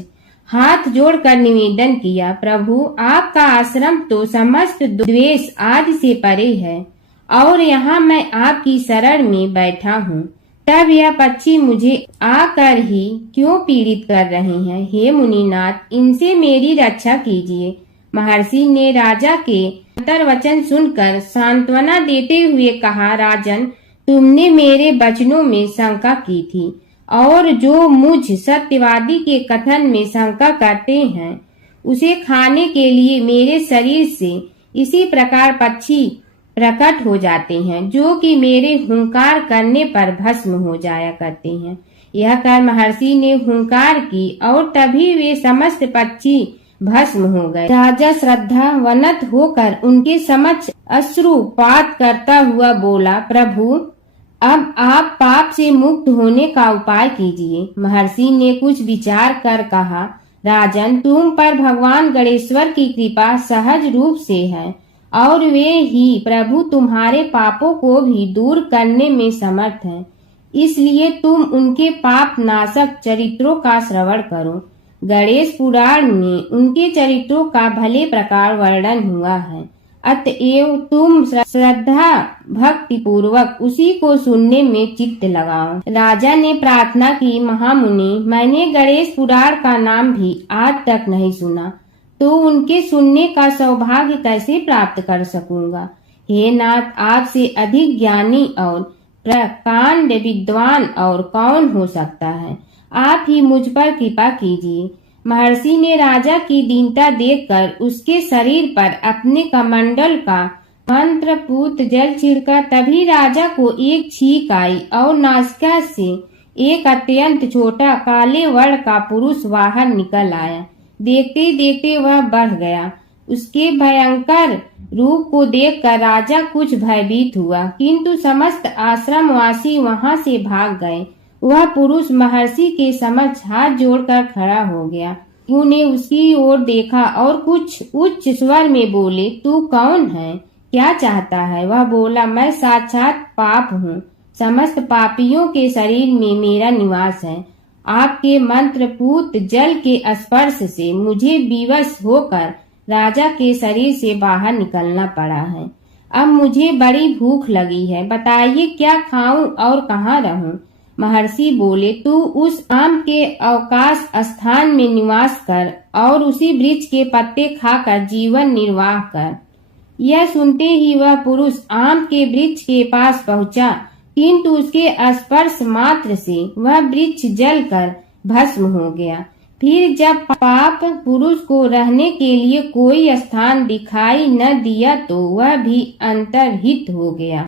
हाथ जोड़कर निवेदन किया, प्रभु, आपका आश्रम तो समस्त द्वेष आदि से परे है और यहाँ मैं आपकी शरण में बैठा हूँ, तब यह पक्षी मुझे आकर ही क्यों पीड़ित कर रहे हैं? हे मुनिनाथ, इनसे मेरी रक्षा कीजिए। महर्षि ने राजा के अंतर्वचन सुनकर सांत्वना देते हुए कहा, राजन, तुमने मेरे वचनों में शंका की थी और जो मुझ सत्यवादी के कथन में शंका करते हैं, उसे खाने के लिए मेरे शरीर से इसी प्रकार पक्षी प्रकट हो जाते हैं, जो कि मेरे हुंकार करने पर भस्म हो जाया करते हैं। यह कर महर्षि ने हुंकार की और तभी वे समस्त पक्षी भस्म हो गए। राजा श्रद्धावनत होकर उनके समक्ष अश्रुपात करता हुआ बोला, प्रभु, अब आप पाप से मुक्त होने का उपाय कीजिए। महर्षि ने कुछ विचार कर कहा, राजन, तुम पर भगवान गणेश्वर की कृपा सहज रूप से है और वे ही प्रभु तुम्हारे पापों को भी दूर करने में समर्थ हैं। इसलिए तुम उनके पाप नाशक चरित्रों का श्रवण करो। गणेश पुराण में उनके चरित्रों का भले प्रकार वर्णन हुआ है, अतएव तुम श्रद्धा भक्ति पूर्वक उसी को सुनने में चित्त लगाओ। राजा ने प्रार्थना की, महामुनि, मैंने गणेश पुराण का नाम भी आज तक नहीं सुना, तो उनके सुनने का सौभाग्य कैसे प्राप्त कर सकूंगा? हे नाथ, आपसे अधिक ज्ञानी और प्रकांड विद्वान और कौन हो सकता है? आप ही मुझ पर कृपा कीजिए। महर्षि ने राजा की दीनता देखकर उसके शरीर पर अपने कमंडल का मंत्रपूत जल छिड़का। तभी राजा को एक छींक आई और नासिका से एक अत्यंत छोटा काले वर्ण का पुरुष बाहर निकल आया। देखते देखते वह बढ़ गया। उसके भयंकर रूप को देखकर राजा कुछ भयभीत हुआ, किंतु समस्त आश्रमवासी वहां से भाग गए। वह पुरुष महर्षि के समक्ष हाथ जोड़कर खड़ा हो गया। उन्हें उसकी ओर देखा और कुछ उच्च स्वर में बोले, तू कौन है? क्या चाहता है? वह बोला, मैं साक्षात पाप हूँ। समस्त पापियों के शरीर में मेरा निवास है। आपके मंत्रपूत जल के स्पर्श से मुझे विवश होकर राजा के शरीर से बाहर निकलना पड़ा है। अब मुझे बड़ी भूख लगी है, बताइए क्या खाऊं और कहाँ रहूं? महर्षि बोले, तू उस आम के अवकाश स्थान में निवास कर और उसी वृक्ष के पत्ते खाकर जीवन निर्वाह कर। यह सुनते ही वह पुरुष आम के वृक्ष के पास पहुंचा, किंतु उसके स्पर्श मात्र से वह वृक्ष जलकर भस्म हो गया। फिर जब पाप पुरुष को रहने के लिए कोई स्थान दिखाई न दिया तो वह भी अंतर्हित हो गया।